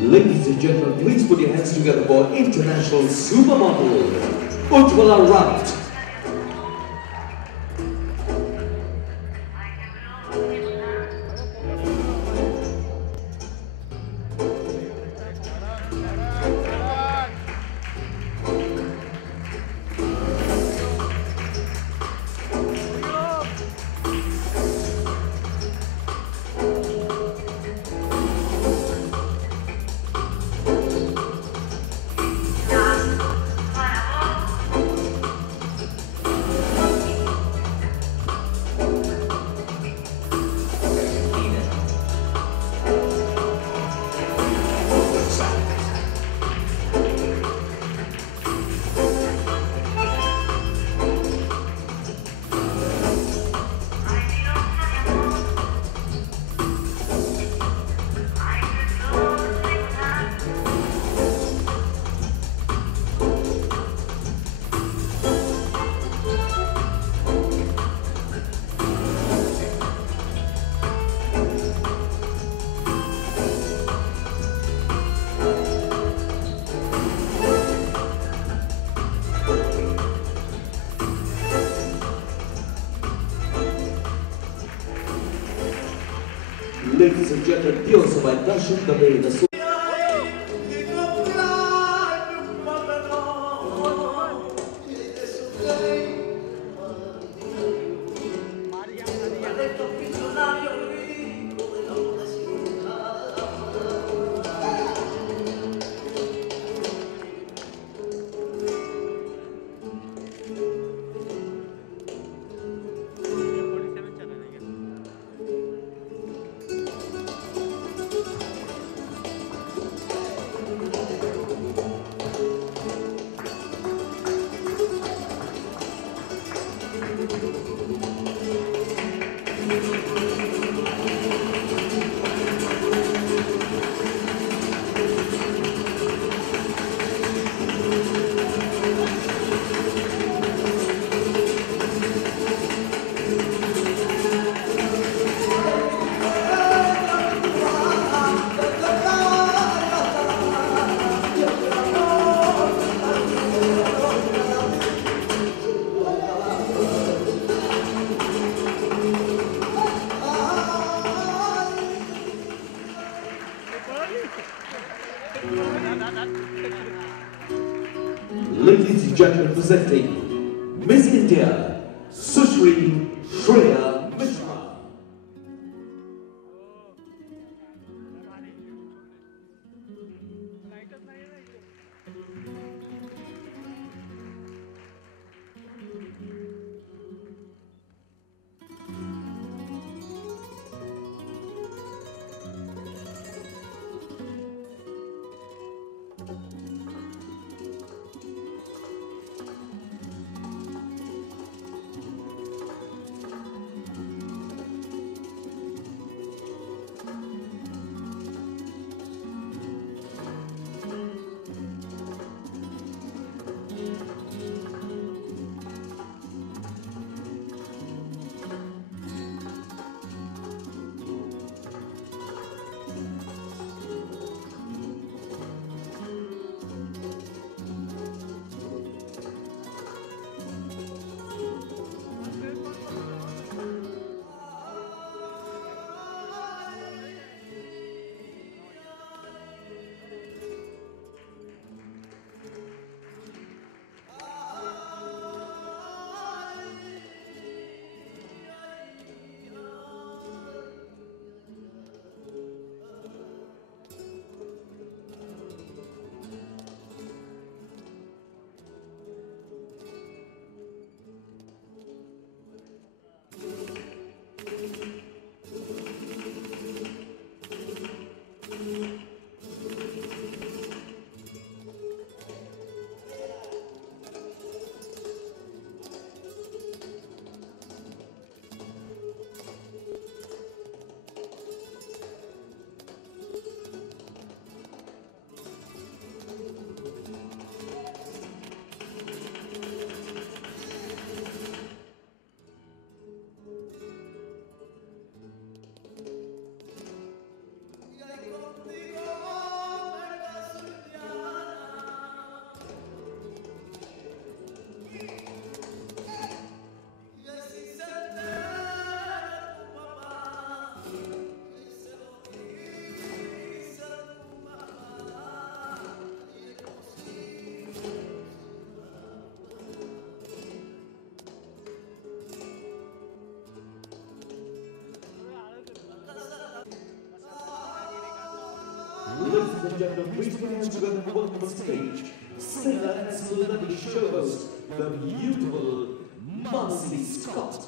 Ladies and gentlemen, please put your hands together for international supermodel, Ujjwala Raut. Ladies and gentlemen, Dios by Darshan Dave, the Ladies and gentlemen, presenting Miss India, Sushri Shreya Mishra. Ladies and gentlemen, please put your hands together for welcome on stage. Singer and celebrity show host, the beautiful Marcy Scott.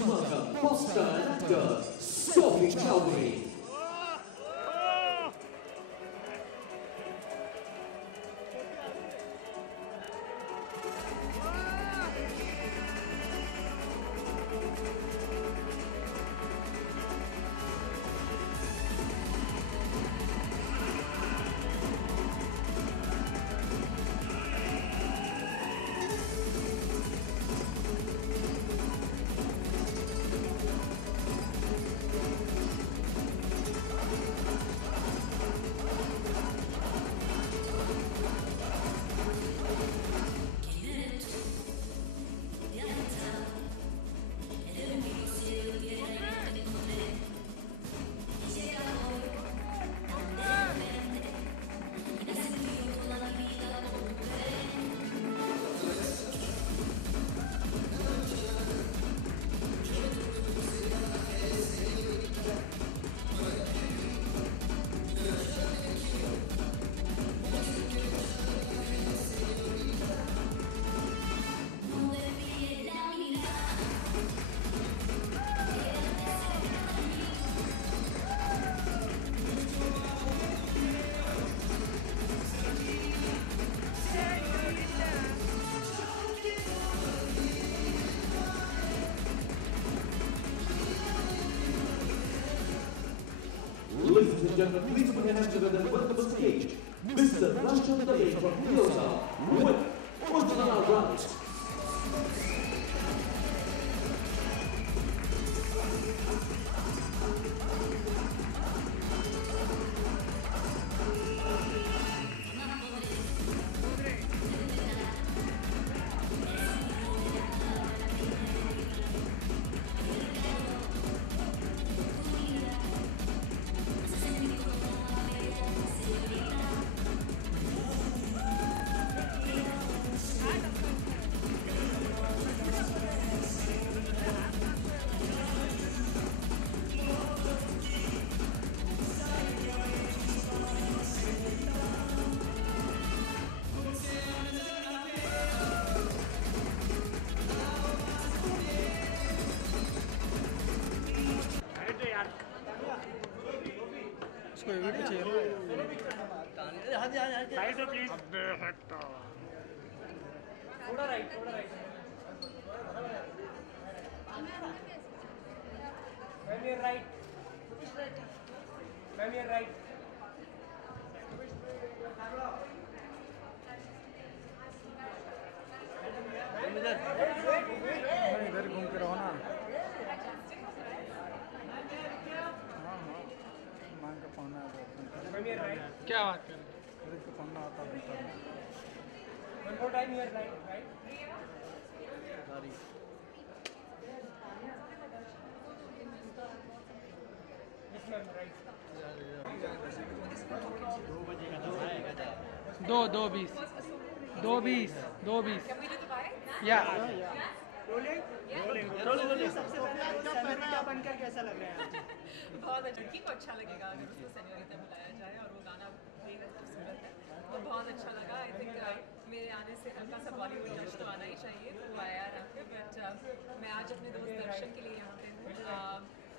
Please welcome pop star and actor Sophie Chowdhury. Ladies and gentlemen, please put your hands together and welcome on stage, Mr. Rashad Dave from Kyoto with Ultra Right. थोड़ा right ma'am ये राइट इधर घूम के रहो ना मांग का पौना क्या बात कर का पौना आता है One more time here, right? Sorry. Yes, ma'am, right. दो बीस या रोलिंग सबसे पहले सेनोरिटा बनकर कैसा लग रहा है? बहुत अच्छा, लड़की को अच्छा लगेगा अगर उसको सेनोरिटा बुलाया जाए और वो गाना बेहद खूबसूरत है तो बहुत अच्छा लगा। आई थिंक मेरे आने से हल्का सा बॉलीवुड टच तो आना ही चाहिए, वो आया रहा बट मैं आज अपने दोस्त दर्शन के लिए यहाँ पे हूँ।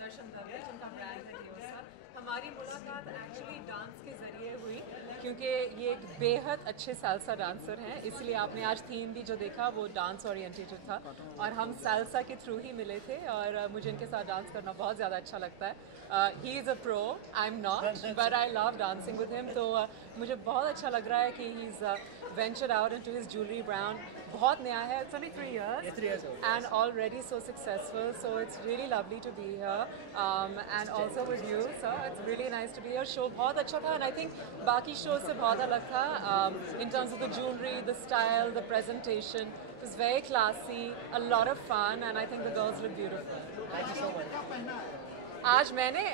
दर्शन दवे जिनका ब्रांड है डियोसा। हमारी मुलाकात एक्चुअली डांस के ज़रिए हुई क्योंकि ये एक बेहद अच्छे सालसा डांसर हैं, इसलिए आपने आज थीम भी जो देखा वो डांस ओरिएंटेड था और हम सालसा के थ्रू ही मिले थे और मुझे इनके साथ डांस करना बहुत ज़्यादा अच्छा लगता है। He is a pro, I am not, but I love dancing with him. तो मुझे बहुत अच्छा लग रहा है कि he is ventured out into his jewellery brand. बहुत नया है, it's only 3 years and already so successful, so it's really lovely to be here and also with you, so it's really nice to be here. Show बहुत अच्छा था and I think बाकी shows से बहुत अलग था in terms of the jewelry, the style, the presentation. It was very classy, a lot of fun, and I think the girls look beautiful. Thank you so much. आज मैंने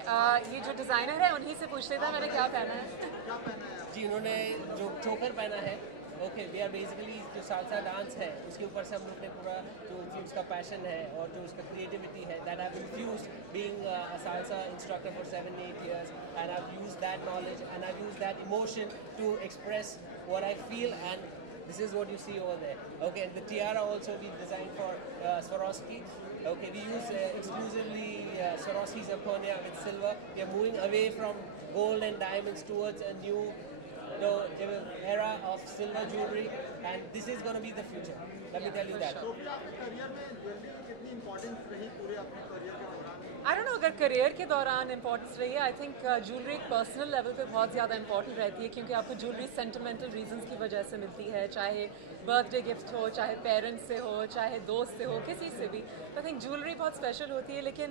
ये जो डिज़ाइनर है उन्हीं से पूछ लेता मैंने क्या पहना है। जी उन्होंने जो चोकर पहना है, ओके वी आर बेसिकली जो सालसा डांस है उसके ऊपर से हम लोग ने पूरा जो उसका पैशन है और जो उसका क्रिएटिविटी है that have infused being a salsa instructor for 7-8 years and I've used that knowledge and I've used that emotion to express what I feel and This is what you see over there. Okay, and the tiara also we designed for Swarovski. Okay, we use exclusively Swarovski zirconia with silver. We are moving away from gold and diamonds towards a new era of silver jewelry, and this is going to be the future. Let me tell you that. I don't know अगर करियर के दौरान इम्पोर्टेंस रही है. I think jewellery एक personal level पे बहुत ज़्यादा इंपॉर्टेंट रहती है, क्योंकि आपको ज्वेलरी सेंटिमेंटल रीजंस की वजह से मिलती है, चाहे बर्थडे गिफ्ट हो, चाहे पेरेंट्स से हो, चाहे दोस्त से हो, किसी से भी. आई थिंक ज्वेलरी बहुत स्पेशल होती है. लेकिन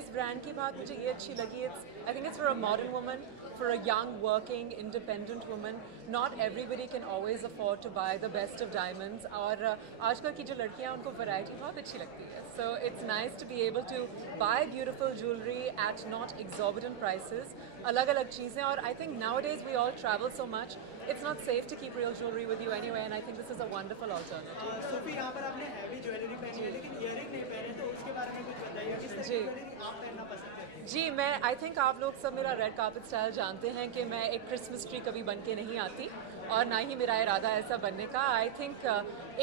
इस ब्रांड की बात मुझे ये अच्छी लगी. I think it's for a modern woman, for a young, working, independent woman. Not everybody can always afford to buy the best of diamonds. और आजकल की जो लड़कियाँ उनको variety बहुत अच्छी लगती है. So it's nice to be able to buy beautiful jewelry at not exorbitant prices. अलग-अलग चीज़ें. और I think nowadays we all travel so much. It's not safe to keep real jewelry with you anyway, and I think this is a wonderful alternative. Sophie, यहाँ पर आपने heavy jewellery पहनी है लेकिन इयरिंग नहीं पहने, तो उसके बारे में कुछ बताइए. किस तरह की ज्वेलरी आप पहनना पसंद करते हैं? जी, मैं आई थिंक आप लोग सब मेरा रेड कार्पेट स्टाइल जानते हैं कि मैं एक क्रिसमस ट्री कभी बन के नहीं आती, और ना ही मेरा इरादा ऐसा बनने का. आई थिंक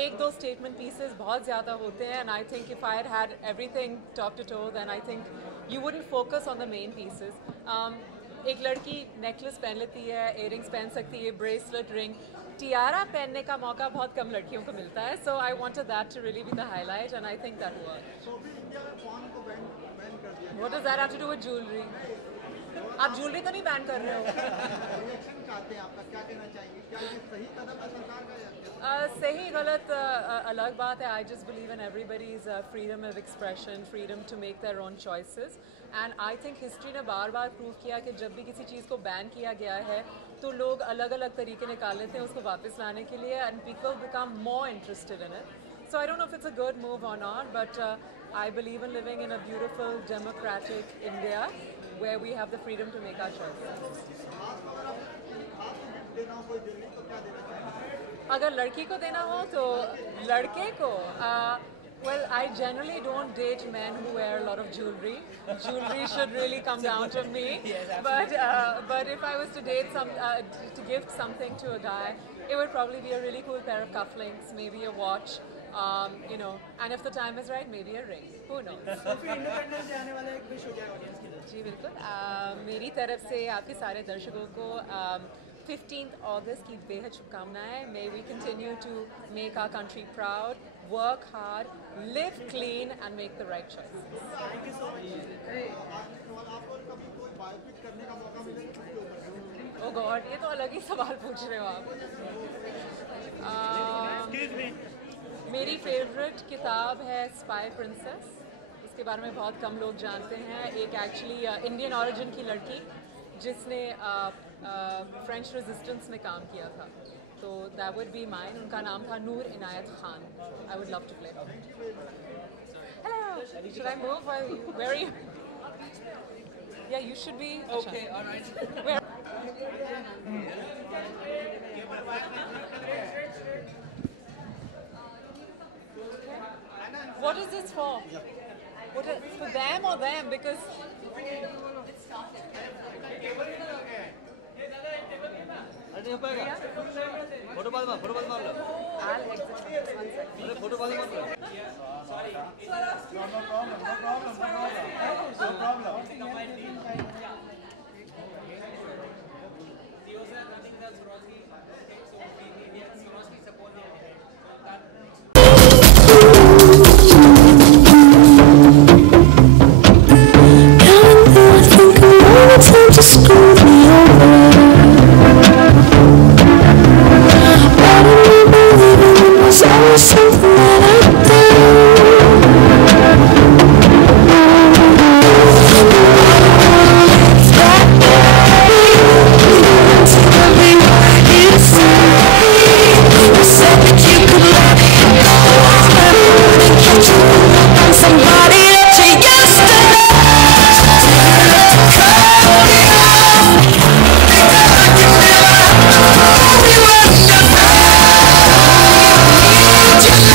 एक दो स्टेटमेंट पीसेस बहुत ज़्यादा होते हैं, and I think if I had everything top to toe then I think you wouldn't focus on the main pieces. एक लड़की नेकलेस पहन लेती है, इयरिंग्स पहन सकती है, ब्रेसलेट, रिंग. टियारा पहनने का मौका बहुत कम लड़कियों को मिलता है. So I wanted that to really be the highlight, and I think that worked. What does that have to do with jewellery? आप ज्वेलरी तो नहीं बैन कर रहे हो? सही गलत अलग बात है. I just believe in everybody's freedom of expression, freedom to make their own choices, and I think history ने बार बार प्रूव किया कि जब भी किसी चीज़ को बैन किया गया है तो लोग अलग अलग तरीके निकाल लेते हैं उसको वापस लाने के लिए, and people become more interested in it. So I don't know if it's a good move or not, but I believe in living in a beautiful, democratic India where we have the freedom to make our choices. अगर लड़की को देना हो तो लड़के को well, I generally don't date men who wear a lot of jewelry. Jewelry should really come down to me. Yes, but if I was to date to gift something to a guy, it would probably be a really cool pair of cufflinks, maybe a watch. You know, and if the time is right, maybe a ring. Who knows? Sophie, independence day आने वाला है, एक विश हो जाए ऑडियंस के लिए. जी बिल्कुल. मेरी तरफ से आपके सारे दर्शकों को 15th August की बेहद शुभकामनाएं. May we continue to make our country proud, work hard, live clean, and make the right choices. Thank you so much. Oh God, ये तो अलग ही सवाल पूछ रहे हो आप. मेरी फेवरेट किताब है स्पाई प्रिंसेस. इसके बारे में बहुत कम लोग जानते हैं. एक एक्चुअली इंडियन ऑरिजिन की लड़की जिसने फ्रेंच रेजिस्टेंस में काम किया था, तो दैट वुड बी माइन. उनका नाम था Noor Inayat Khan. I would love to play. Hello, should I move? Where are you? Yeah you should be. Okay, all right. What is this for? For them or them? Because I'll exit. 1 second. To screw me over. I don't believe it was always something that I You said that you could let it go. And catch you up on somebody that you used to just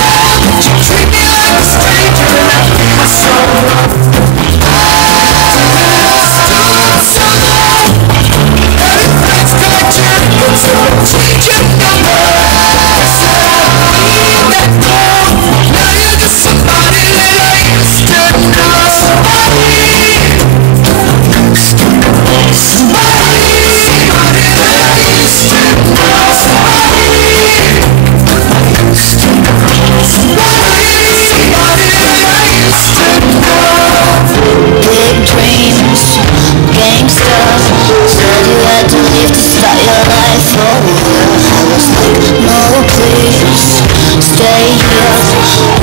heels.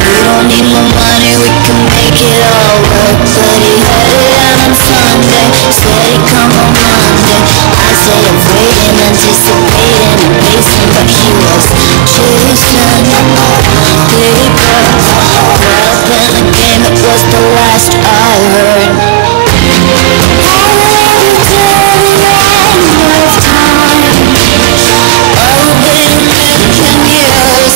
We don't need no money, we can make it all work. But he headed out on Sunday, said he'd come on Monday. I stayed up waiting, anticipating and pacing, but he was chasing paper. Caught up in the game, it was the last I heard. I love you till the end of time. I will be a million years.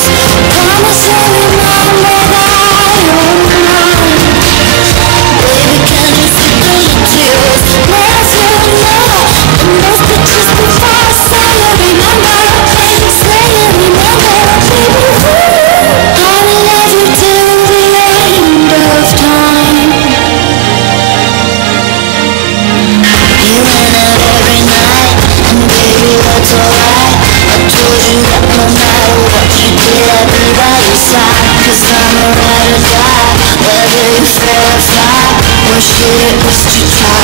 Promise I'll remember that you're mine. Baby, can you see through the tears? Let's remember. And those pictures before I say I remember. Say I remember, baby. I will love you till the end of time. You went out every night, and baby, that's alright. I told you that no matter what you did, I'd be by your side. Cause I'm a ride or die, whether you fail or fly, or should at least you try.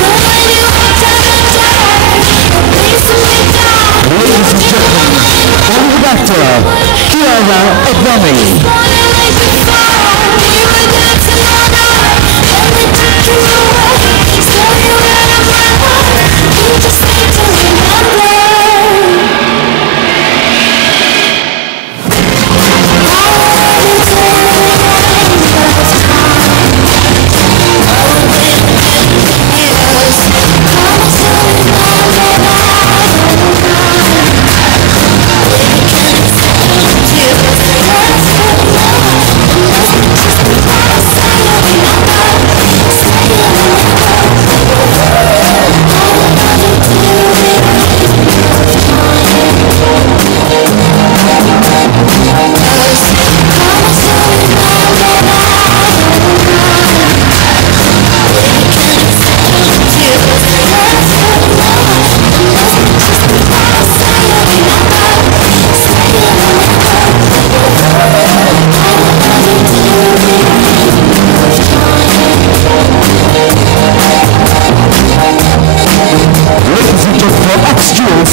But when you walked out the door, it makes me down. Ladies and gentlemen, Bollywood actor Kiara Advani. Like before, we were dancing all night, and we took you away. So you out of my heart, you just need to remember.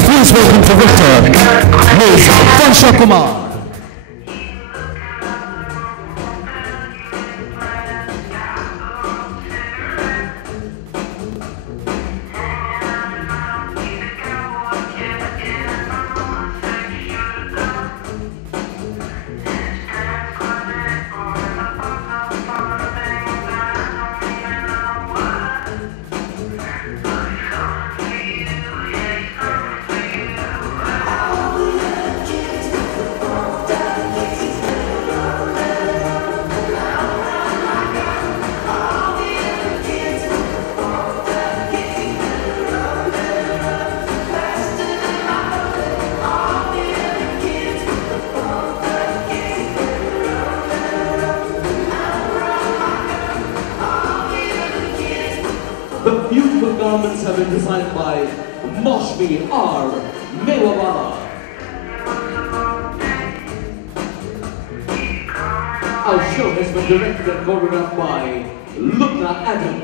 Please welcome to Victor, Ms. Vansha Kumar. The beautiful garments have been designed by Moshmi R. Mewawala. Our show has been directed and choreographed by Lubna Adam.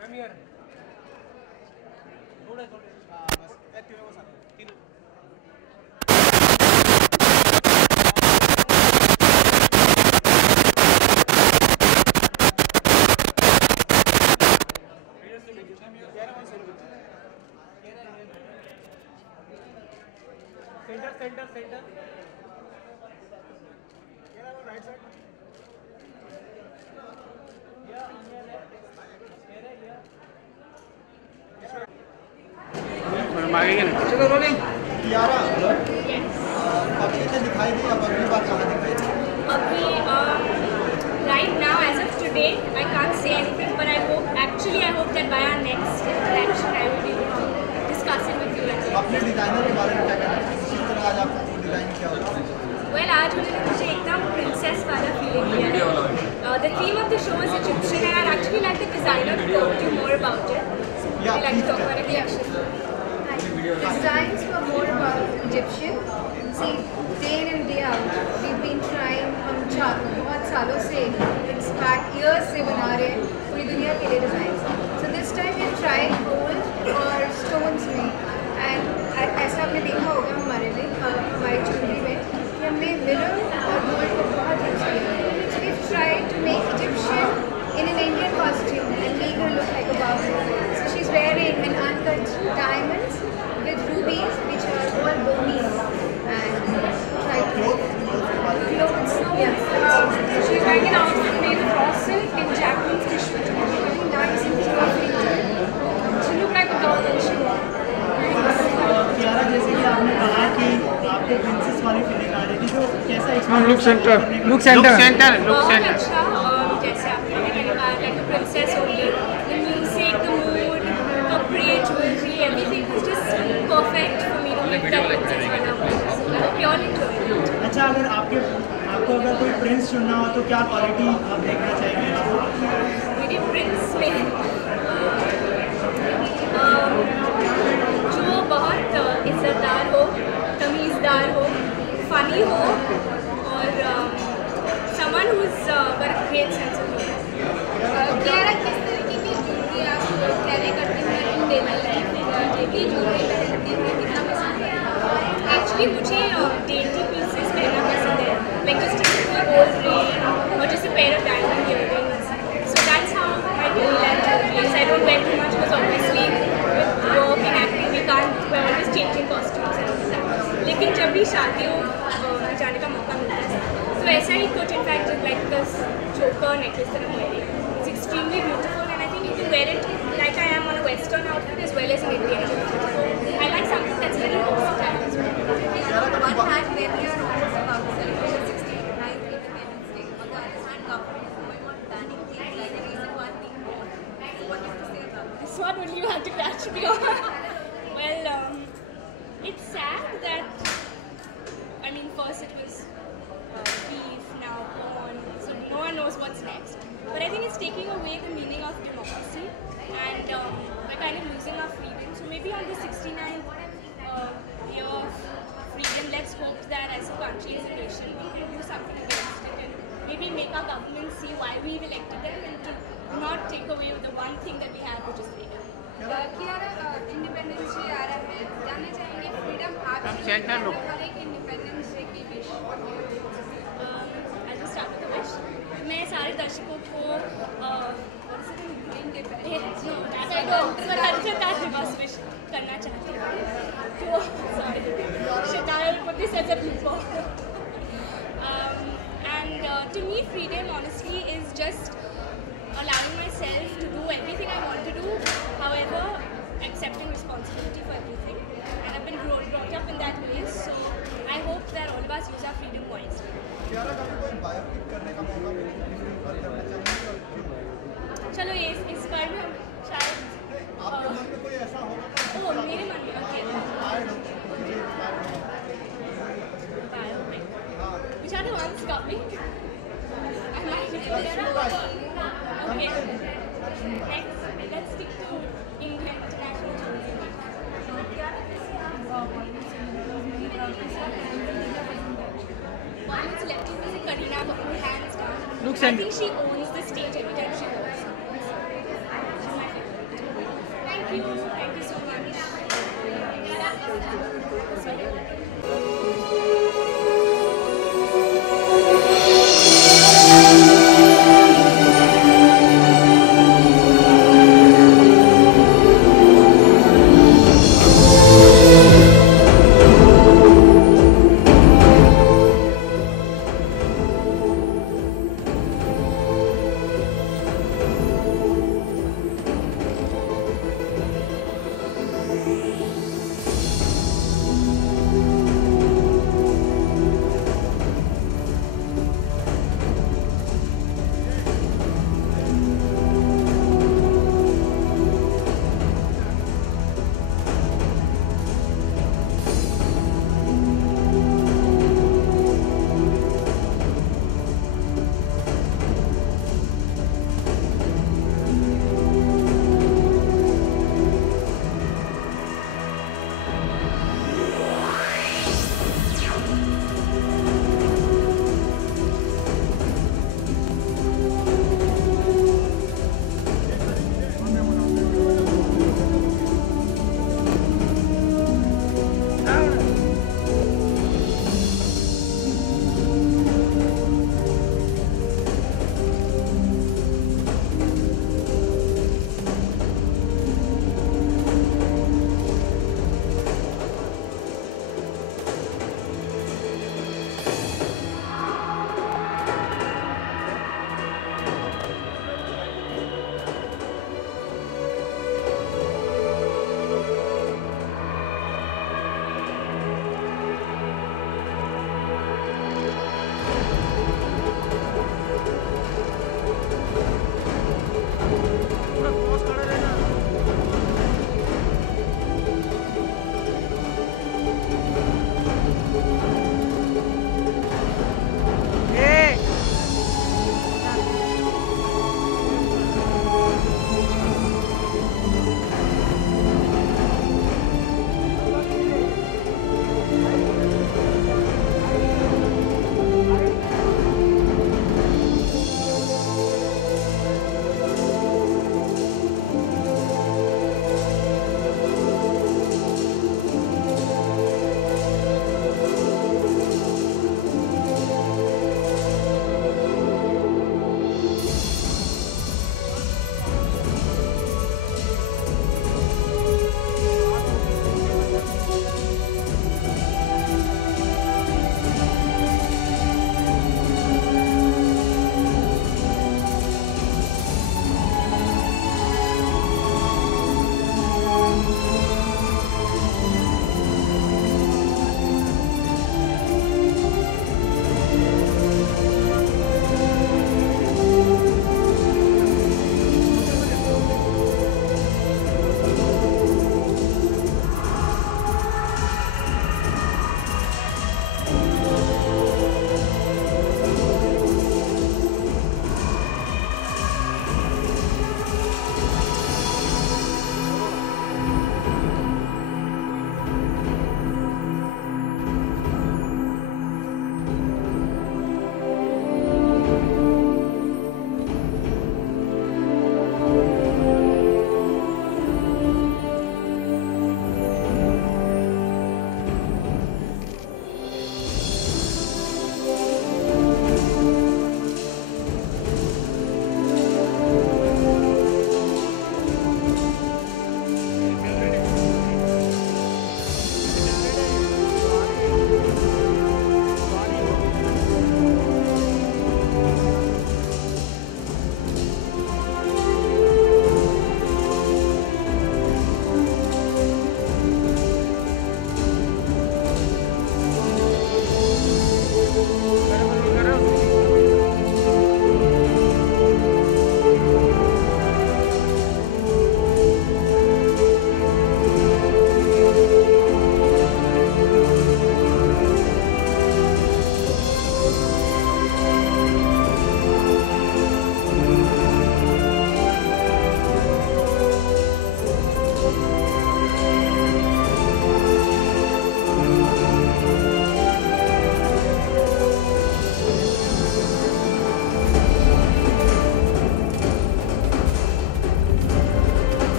Come here. Center. Right side. चलो रोलिंग। यारा अभी तो दिखाई दी, अब अगली बार कहाँ दिखाई दी? अभी right now as of today I can't say anything, but I hope that by our next interaction I will be able to discuss it with you. अपने डिजाइनर के बारे में क्या कहना चाहिए? किस तरह आज आपको डिजाइन किया होगा? Well, आज उन्होंने मुझे एकदम princess वाला feeling दिया है. The theme of the show is Egyptian, and I'd actually like the designer to talk to you more about it. Yeah, We'd like to talk about it. Designs were more about Egyptian. See, से बना रहे हैं पूरी दुनिया के लिए design. So this time we tried gold और stones में, एंड ऐसा आपने देखा होगा हमारे में हमारी ज्वेलरी में कि हमने मिरर और गोल्ड को बहुत यूज़ किया। So we tried to make Egyptian in an Indian costume and make her look like a Barbie. So she's wearing an uncut diamonds with rubies, which are all Burmese, and try to clothes. Yes. So she's wearing an outfit made of raw silk in Japanese tissue. Very nice and fluffy. She looked like a doll when she walked. Kiara, जैसे कि आपने कहा कि आपको प्रिंसेस वाली फीलिंग आ रही थी, तो कैसा एक्सपीरियंस? लुक सेंटर बहुत अच्छा, जैसे आपने मैंने कहा like a princess only. The music, the mood, the appropriate jewelry, everything was just perfect for me to look that princess when I was. So I hope you all enjoyed it. अच्छा, आपको अगर कोई प्रिंस चुनना हो तो क्या क्वालिटी आप देखना चाहेंगे? मेरी प्रिंस में जो बहुत इज्जतदार हो, तमीज़दार हो, फनी हो और someone who's got a great sense of humor. Kiara, किस तरीके की ज्वेलरी आप कैरी करते हैं इन डेली लाइफ में? डेली ज्वेलरी पहनते हैं, कितना पसंद है? एक्चुअली मुझे डेली पीसेस पहनना पसंद है, लाइक जस्ट गोल्ड रिंग और जैसे pair of diamond earrings. So that's how my daily life jewellery. I don't wear too much because obviously with work and acting we can't we are always changing costumes and all that. लेकिन जब भी शादियों में जाने का मौका मिलता है तो ऐसा ही कुछ in fact like this choker necklace that I'm wearing. It's extremely beautiful and I think you can wear it like I am on a western outfit as well as an Indian outfit. So I like something that's a little versatile as well. On one hand, when we are always about to celebrate the 69th Independence Day, on the other hand, government is going on banning things like the recent one being born. So what do you have to say about this? This one only you had to catch me on. Well, it's sad that, I mean, first it was beef, now porn, so no one knows what's next. But I think it's taking away the meaning of democracy and we're kind of losing our freedom. So maybe on the 69th year of freedom, let's hope that as a country, as a nation, we can do something against it and maybe make our government see why we've elected them and to not take away the one thing that we have, which is freedom. Kiara, independence day आ रहा है, जानना चाहेंगे freedom आप हर एक independence day की wish? I'll just start with the wish. मैं सारे दर्शकों को स्वतंत्रता दिवस विश करना चाहती हूँ. Should I put this as a people? And to me, freedom honestly is just allowing myself to do everything I want to do, however, accepting responsibility for everything. And I've been brought up in that way, so I hope that all of us use our freedom wisely. चलो ये इस बार में हम शायद मेरे मन में which are the ones coming? I might be okay. Next, let's stick to England international tourism. Bollywood celebrity music, Kareena Kapoor, hands down. I think she owns the stage every time she walks. She's my favorite. Thank you so much.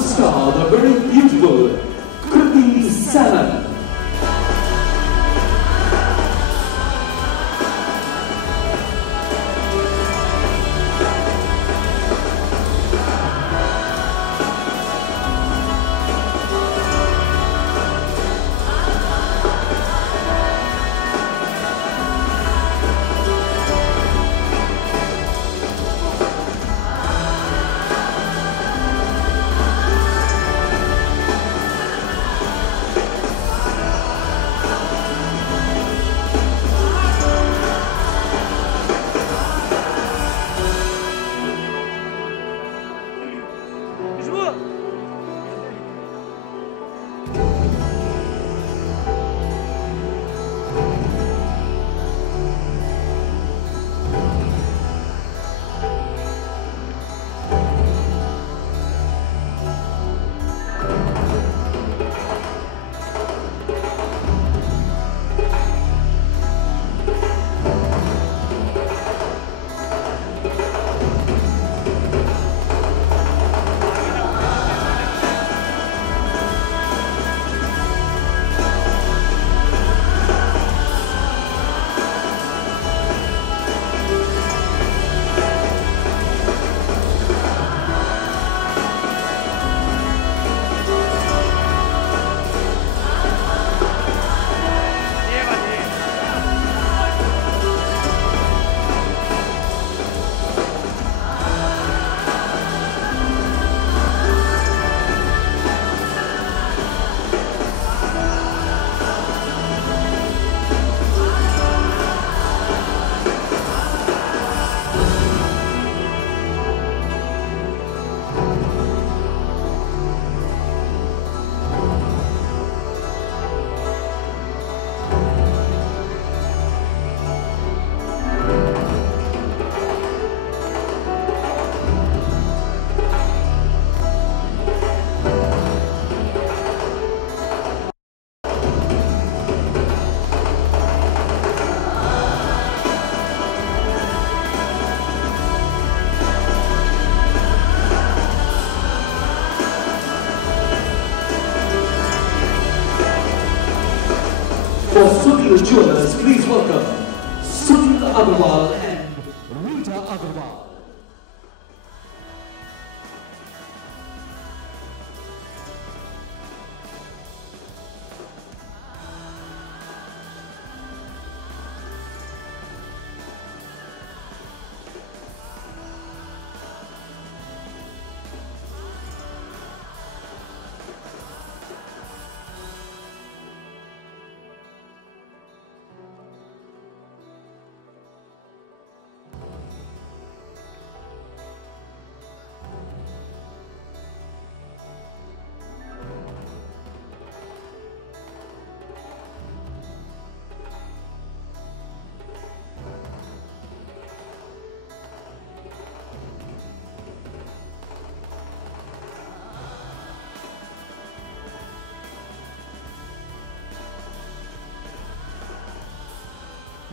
star, the very beautiful Kriti Sanon. For Sunil Jewelers, please welcome Sunil Agarwal and Rita Agarwal.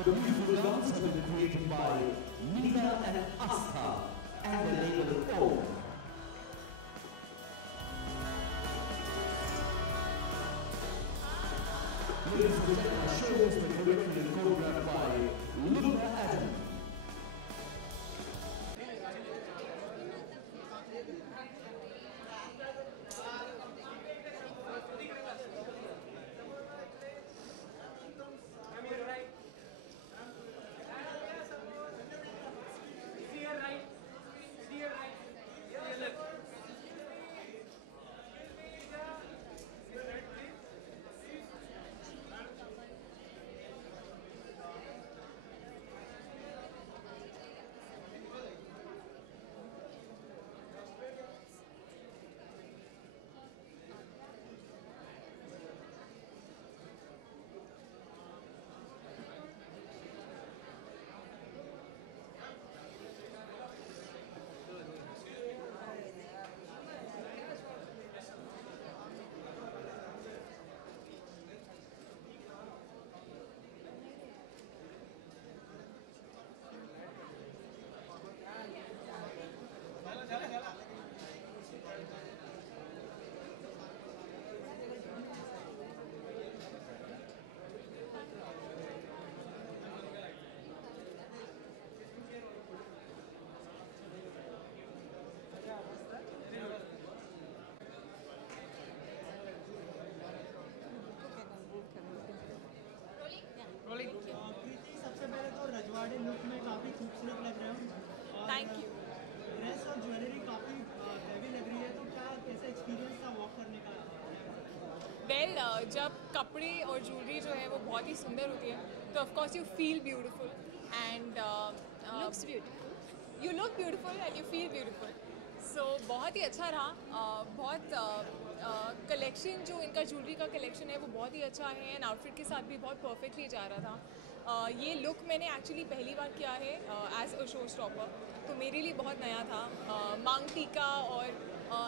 The musical dance has been created by Nina and Asta and the label O. Ladies and gentlemen, our show has been directed and choreographed by Luna Adam. रजवाड़े look में काफ़ी खूबसूरत लग रहे हो। Thank you. Dress और jewellery काफ़ी heavy लग रही है, तो क्या कैसा एक्सपीरियंस था वॉक करने का? वेल जब कपड़े और ज्वेलरी जो है वो बहुत ही सुंदर होती है तो of course you feel beautiful and looks beautiful. You look beautiful and you feel beautiful. So बहुत ही अच्छा रहा। बहुत कलेक्शन जो इनका ज्वेलरी का कलेक्शन है वो बहुत ही अच्छा है एंड आउटफिट के साथ भी बहुत परफेक्टली जा रहा था। ये लुक मैंने एक्चुअली पहली बार किया है एज अ शो स्टॉपर, तो मेरे लिए बहुत नया था। मांग टीका और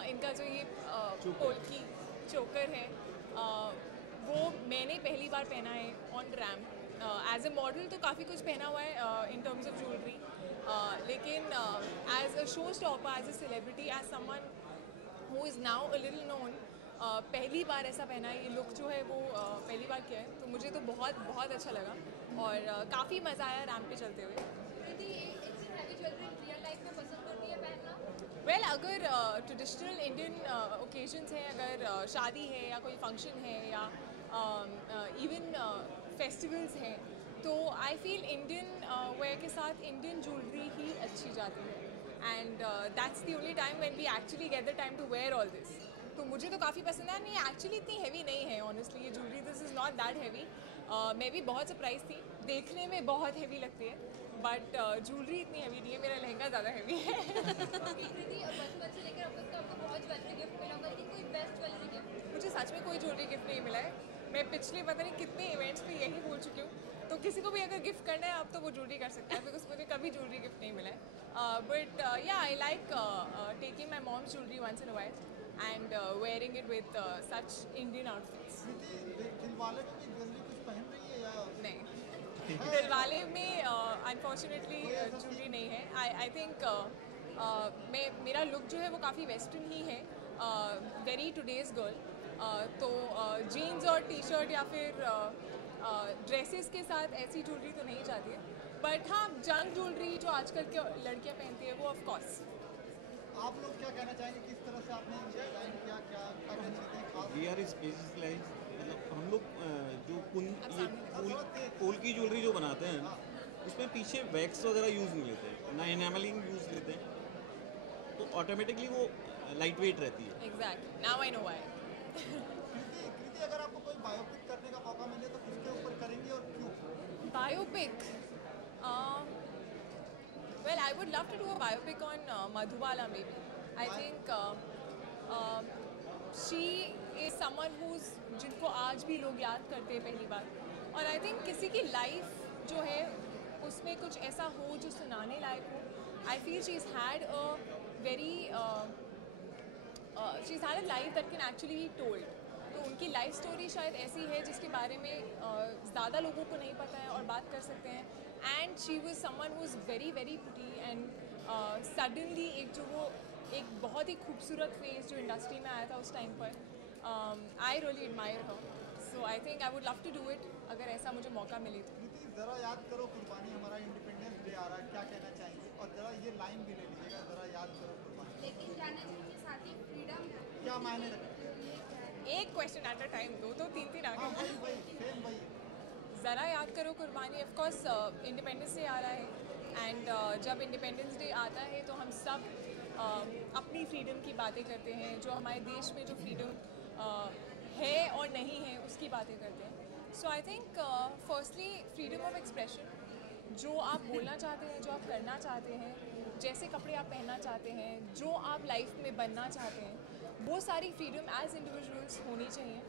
इनका जो ये पोल्की चोकर है वो मैंने पहली बार पहना है on ramp. As a model तो काफ़ी कुछ पहना हुआ है इन टर्म्स ऑफ ज्वेलरी, लेकिन as a show stopper, as a celebrity, as someone who is now a little known, पहली बार ऐसा पहना है। ये लुक जो है वो पहली बार किया है, तो मुझे तो बहुत बहुत अच्छा लगा और काफ़ी मज़ा आया रैम्प पे चलते हुए। वेल अगर ट्रेडिशनल इंडियन ओकेजन्स हैं, अगर शादी है या कोई फंक्शन है या इवन फेस्टिवल्स हैं, तो आई फील इंडियन वेयर के साथ इंडियन ज्वेलरी ही अच्छी जाती है and that's the only time when we actually get the time to wear all this. तो मुझे तो काफ़ी पसंद है। नहीं एक्चुअली इतनी हैवी नहीं है ऑनेस्टली ये jewellery, this is not that heavy. मैं भी बहुत सरप्राइज थी, देखने में बहुत हैवी लगती है बट ज्वेलरी इतनी हैवी नहीं है। मेरा लहंगा ज़्यादा हैवी है। बचपन से लेकर अब तक तो आपको बहुत ज्वेलरी गिफ्ट मिला होगा, लेकिन कोई बेस्ट ज्वेलरी गिफ्ट? मुझे सच में कोई ज्वेलरी गिफ्ट नहीं मिला है। मैं पिछले पता नहीं कितने इवेंट्स में यही बोल चुकी हूँ, तो किसी को भी अगर गिफ्ट करना है आप तो वो ज्वेलरी कर सकते हैं, बिकॉज मुझे कभी ज्वेलरी गिफ्ट नहीं मिला है। But yeah I like taking my mom's jewellery once in a while and wearing it with such Indian outfits. Dilwale में भी ज्वेलरी कुछ पहन रही है या नहीं, दिलवाले में अनफॉर्चुनेटली ज्वेलरी नहीं है। आई थिंक मेरा लुक जो है वो काफ़ी वेस्टर्न ही है, वेरी टुडेज़ गर्ल। तो जीन्स और टी शर्ट या फिर ड्रेसेस के साथ ऐसी ज्वेलरी तो नहीं जाती है, बट हाँ जंग ज्वेलरी जो आजकल के लड़कियाँ पहनती है वो ऑफ कोर्स। आप लोग क्या कहना चाहेंगे, किस तरह से आपने डिजाइन किया, क्या क्या चीज़ें खास? वी आर स्पेशलाइज, मतलब हम लोग जो फूल की ज्वेलरी जो बनाते हैं उसमें पीछे वैक्स वगैरह यूज़ नहीं लेते हैं, ना एनामलिंग यूज़ लेते हैं, तो ऑटोमेटिकली वो लाइट वेट रहती है। Exactly, now I know why. Kriti, अगर आपको कोई बायोपिक करने का मौका मिले तो किसके ऊपर करेंगे और क्यों? Biopic, well I would love to do a biopic on Madhubala maybe. I think she is someone who's जिनको आज भी लोग याद करते हैं पहली बार, और आई थिंक किसी की लाइफ जो है उसमें कुछ ऐसा हो जो सुनाने लायक हो। I feel she is had a very she is had a life that can actually be told. तो उनकी लाइफ स्टोरी शायद ऐसी है जिसके बारे में ज़्यादा लोगों को नहीं पता है और बात कर सकते हैं। And she was someone who is very very pretty and suddenly एक जो वो एक बहुत ही खूबसूरत फेस जो इंडस्ट्री में आया था उस टाइम पर, I really admire her. So I think I would love to do it अगर ऐसा मुझे मौका मिले तो। कृति, ज़रा याद करो कुर्बानी, हमारा इंडिपेंडेंस डे आ रहा है, क्या कहना चाहेंगे? और ज़रा ये लाइन भी ले लीजिएगा, ज़रा याद करो कुर्बानी। लेकिन जाने के साथ ही फ्रीडम क्या मायने रखती है? एक क्वेश्चन एट अ टाइम, दो तो तीन तीन आ हाँ गए। वही सेम वही। ज़रा याद करो कुर्बानी, ऑफ कोर्स इंडिपेंडेंस डे आ रहा है एंड जब इंडिपेंडेंस डे आता है तो हम सब अपनी फ्रीडम की बातें करते हैं, जो हमारे देश में जो फ्रीडम है और नहीं है उसकी बातें करते हैं। So I think firstly freedom of expression, जो आप बोलना चाहते हैं, जो आप करना चाहते हैं, जैसे कपड़े आप पहनना चाहते हैं, जो आप लाइफ में बनना चाहते हैं, वो सारी फ्रीडम एज इंडिविजुअल्स होनी चाहिए।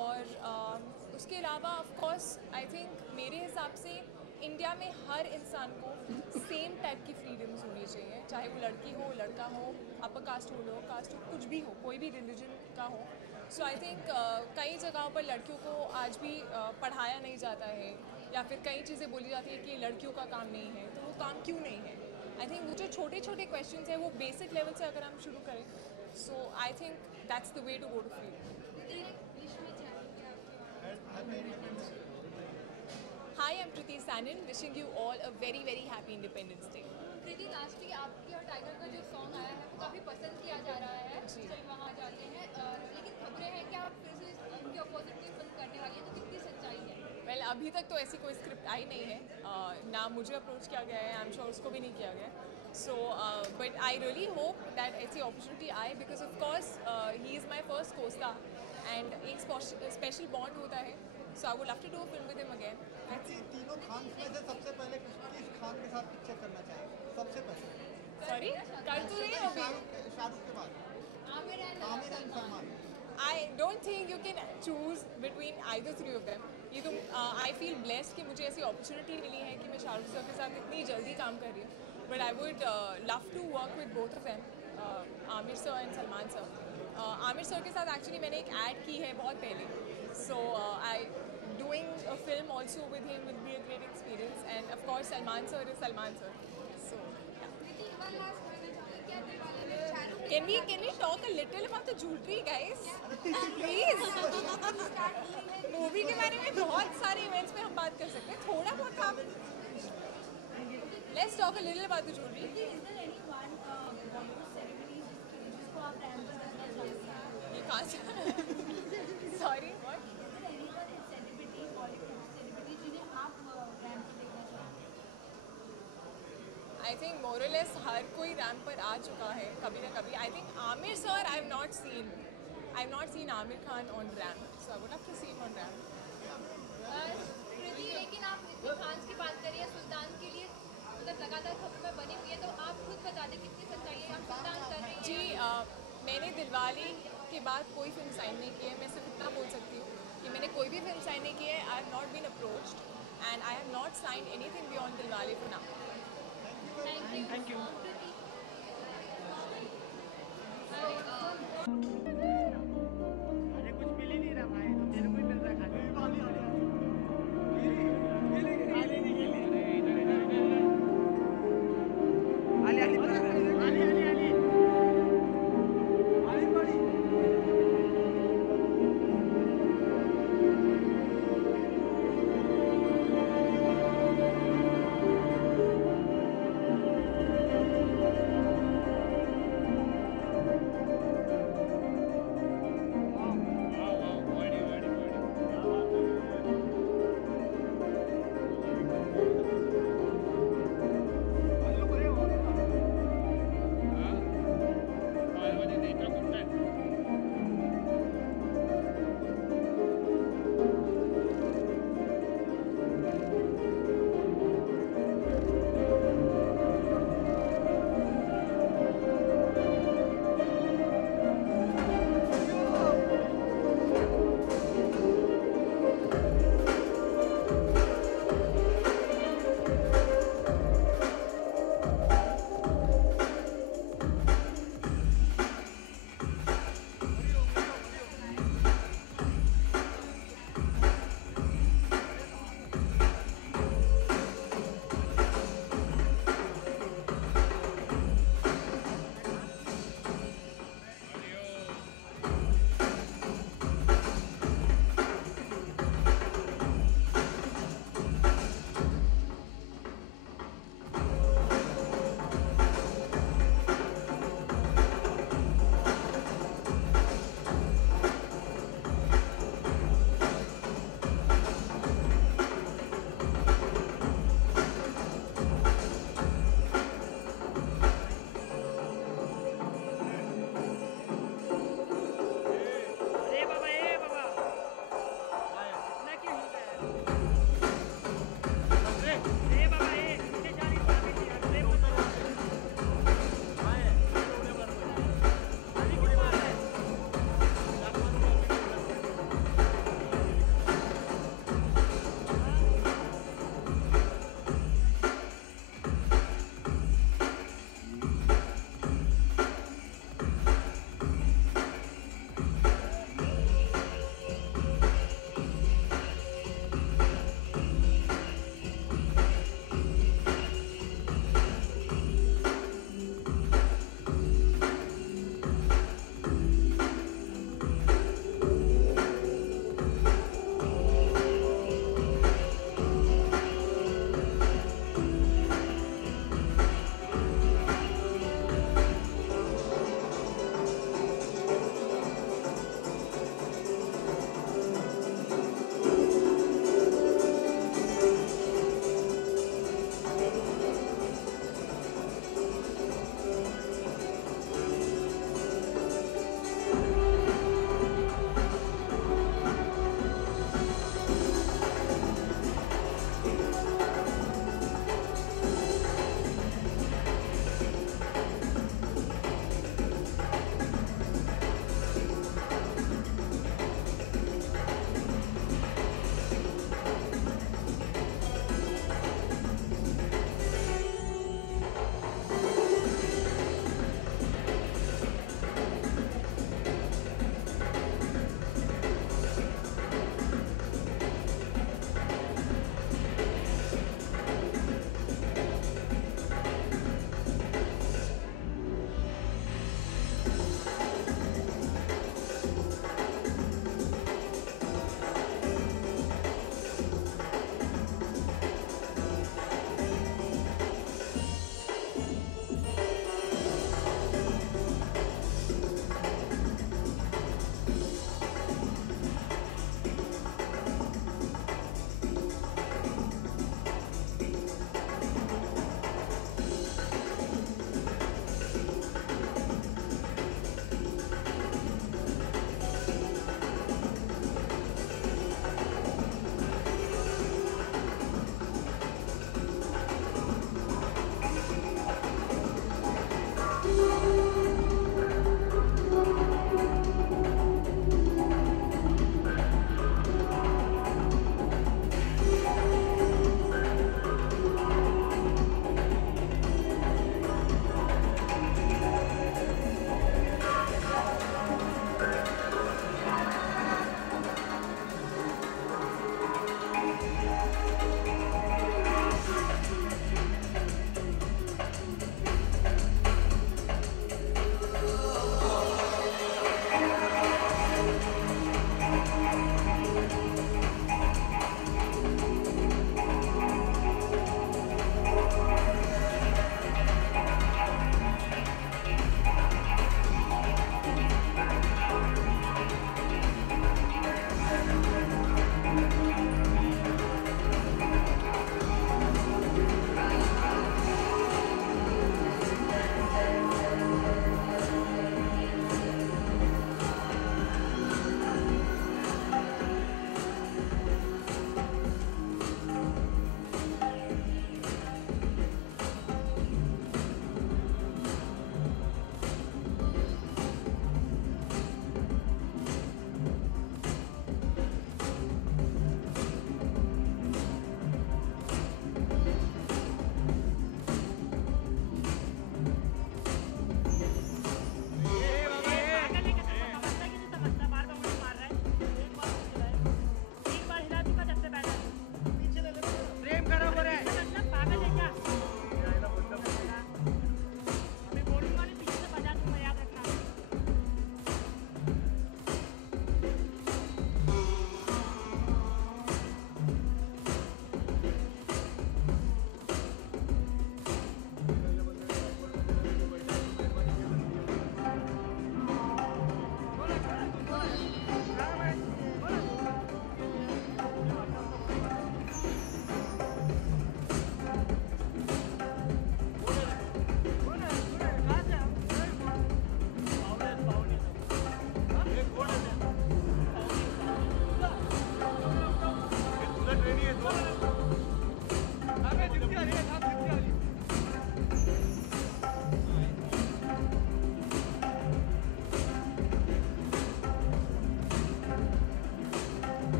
और उसके अलावा ऑफ कोर्स आई थिंक मेरे हिसाब से इंडिया में हर इंसान को सेम टाइप की फ्रीडम्स होनी चाहिए, चाहे वो लड़की हो, लड़का हो, अपर कास्ट हो, लोअर कास्ट हो, कुछ भी हो, कोई भी रिलीजन का हो। सो आई थिंक कई जगहों पर लड़कियों को आज भी पढ़ाया नहीं जाता है या फिर कई चीज़ें बोली जाती है कि लड़कियों का काम नहीं है, तो वो काम क्यों नहीं है? आई थिंक वो जो छोटे छोटे क्वेश्चंस हैं वो बेसिक लेवल से अगर हम शुरू करें, so I think that's the way to go to freedom. Hi, I'm Kriti Sanin, wishing you all a very very happy Independence Day. कृति, लास्टली आपकी और टाइगर का जो सॉन्ग आया है वो काफ़ी पसंद किया जा रहा है, चल वहाँ जाते हैं, लेकिन खबरें हैं कि आप फिर से उनके अपोजिट की फिल्म करने वाली है, तो कितनी सच्चाई है? वेल अभी तक तो ऐसी कोई स्क्रिप्ट आई नहीं है, ना मुझे अप्रोच किया गया है, आई एम श्योर उसको भी नहीं किया गया है. So, but I really hope that ऐसी opportunity आए because of course he is my first co-star and एक special bond होता है. So I would love to do a film with him again. तीनों खान में से सबसे पहले किस खान के साथ पिक्चर करना चाहेंगे सबसे पहले? Sorry, कर तो रही हो अभी. शाहरुख के बाद आमिर एंड Salman. I don't think you can choose between either three of them. ये तो I feel blessed कि मुझे ऐसी opportunity मिली है कि मैं शाहरुख सर के साथ इतनी जल्दी काम कर रही हूँ. But I would love to work with both of them, Aamir sir and Salman सर. आमिर सर के साथ actually मैंने एक ad की है बहुत पहले. So doing a film also with him will be a great experience. And of course Salman sir is Salman sir. So yeah. Can we talk a little about the jewelry, guys? Please. Movie के बारे में बहुत सारे events में हम बात कर सकते हैं. थोड़ा बहुत हम Let's talk a little about the jewelry. Is there any one Bollywood celebrity जिसको आप brand पे करना चाहते हैं? You can't. Sorry, what? Is there any one celebrity, Bollywood celebrity जिन्हें आप brand पे देखना चाहते हैं? I think more or less हर कोई रैंप पर आ चुका है कभी ना कभी. I think Aamir sir I have not seen. I have not seen Aamir Khan on ramp. So I would love to see him on ramp. कृति, लेकिन आप इतनी खान की बात करिए, सुल्तान के लिए मतलब लगातार खबर में बनी हुई है, तो आप खुद बता दें कितनी सच्चाई है, आप सुल्तान कर रही हैं? जी मैंने दिलवाले के बाद कोई फिल्म साइन नहीं की है. मैं सिर्फ इतना बोल सकती हूँ कि मैंने कोई भी फिल्म साइन नहीं की है. I have not been approached and I have not signed anything beyond Dilwale for now. Thank you. अरे कुछ मिल ही नहीं रहा भाई, तो तेरे को ही मिल रहा है खाने.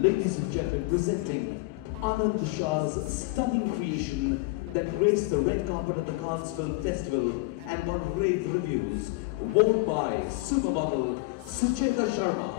Ladies and gentlemen, presenting Anand Shah's stunning creation that graced the red carpet at the Cannes Film Festival and won rave reviews, worn by supermodel Sucheta Sharma.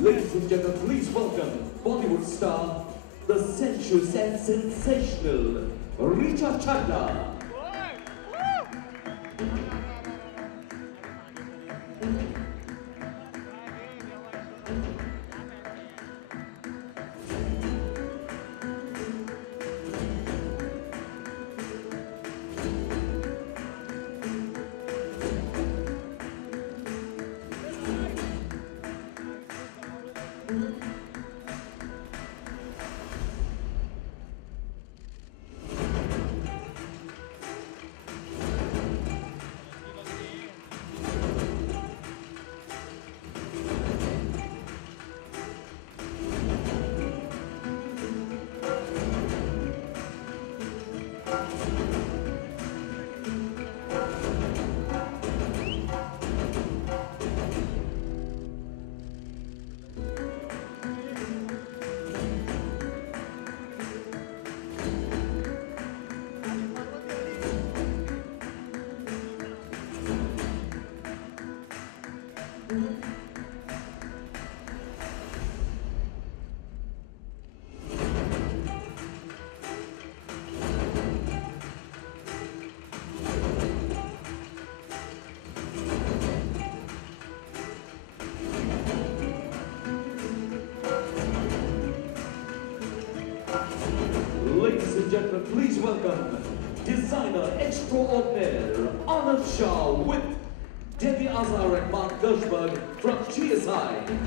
Ladies and gentlemen, please welcome Bollywood star, the sensuous and sensational Richa Chadha. Ladies and gentlemen, please welcome designer extraordinaire Anand Shah with Debbie Azar and Mark Gershberg from GSI.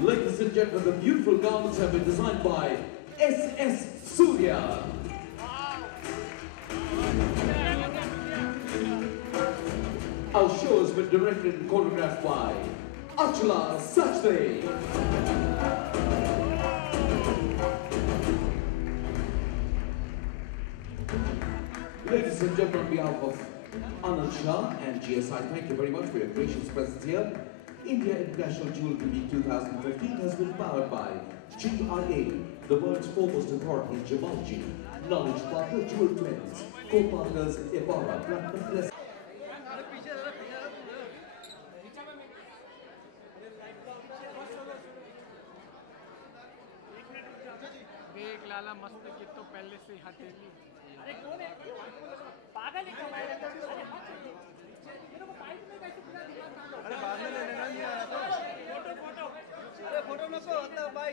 Ladies and gentlemen, the beautiful garments have been designed by S.S. Surya. Our show has been directed and choreographed by Achala Sachdev. Ladies and gentlemen, on behalf of Anand Shah and GSI, thank you very much for your gracious presence here. India International Jewelry Week 2015 has been powered by GIA, the world's foremost authority in gemology, knowledge partner Jewel Trends, co-partners Ebara, Platinum Plus. देख लाला मस्त की तो पहले से हथेली। अरे कौन है पागल है क्या? मेरे को पाइप में कैसे पूरा दिमाग काम करता है? अरे बाद में ले लेना नहीं आ रहा तो फोटो अरे फोटो नको होता भाई।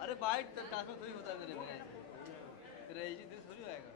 अरे बाइट ट्रांसफर थोड़ी होता है मेरे में, तेरा इजी दिस थोड़ी आएगा।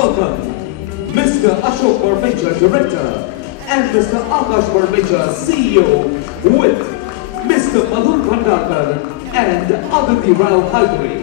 welcome Mr. Ashok Barmecha, Director, and Mr. Akash Barmecha, CEO, with Mr. Madhur Bhandarkar and Aditi Rao Haldari.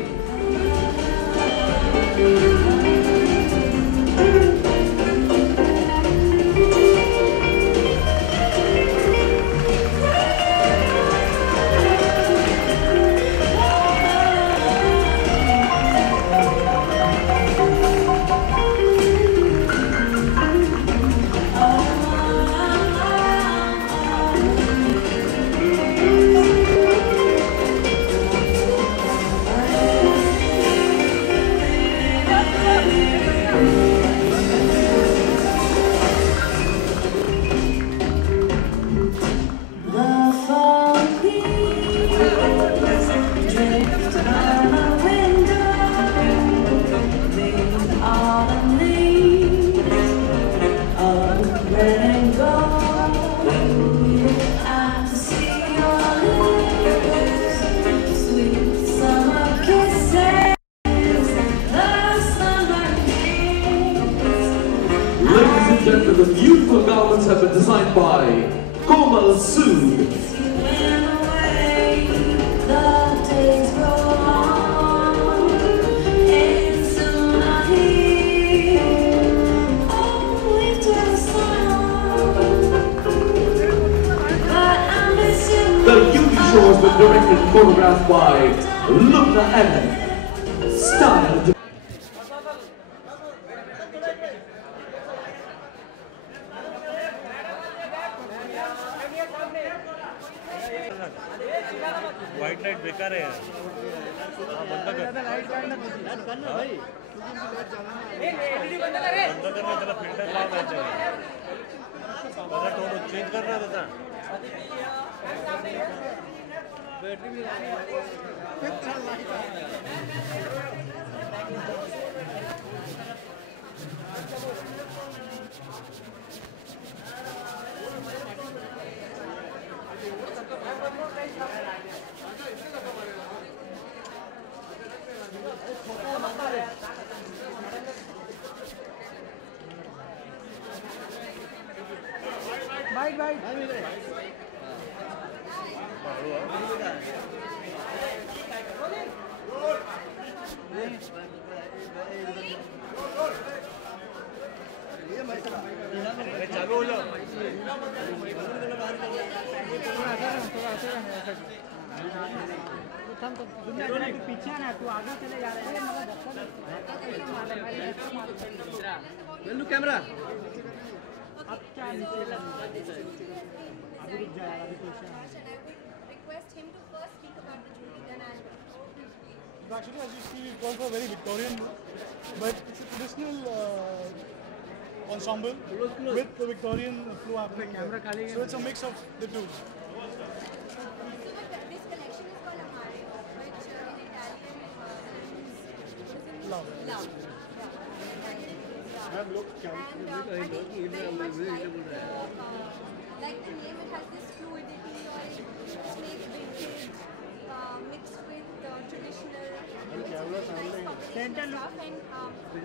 The beautiful garments have been designed by Komal Sood. The beauty show has been directed and photographed by Lubna Anand. Styled white light बेकार है यार। बंद कर भाई, बंद करना चला फिल्टर लाओ बैठे बड़ा टोन चेंज कर रहा था बैटरी भी बाइट चालू हो जाओ पीछे ना तू आगे चले जा रहे हैं कैमरा अब क्या request him to first speak about the jewelry, then I'll. Actually, as you see, we've gone for a very Victorian look, but it's a traditional ensemble with the Victorian flow happening. So it's a mix of the two. So this collection is called Amare, which in Italian means Love. love. Ma'am, look, And I think very much like the name, it has this fluidity or it makes vintage mixed with traditional Center stuff. And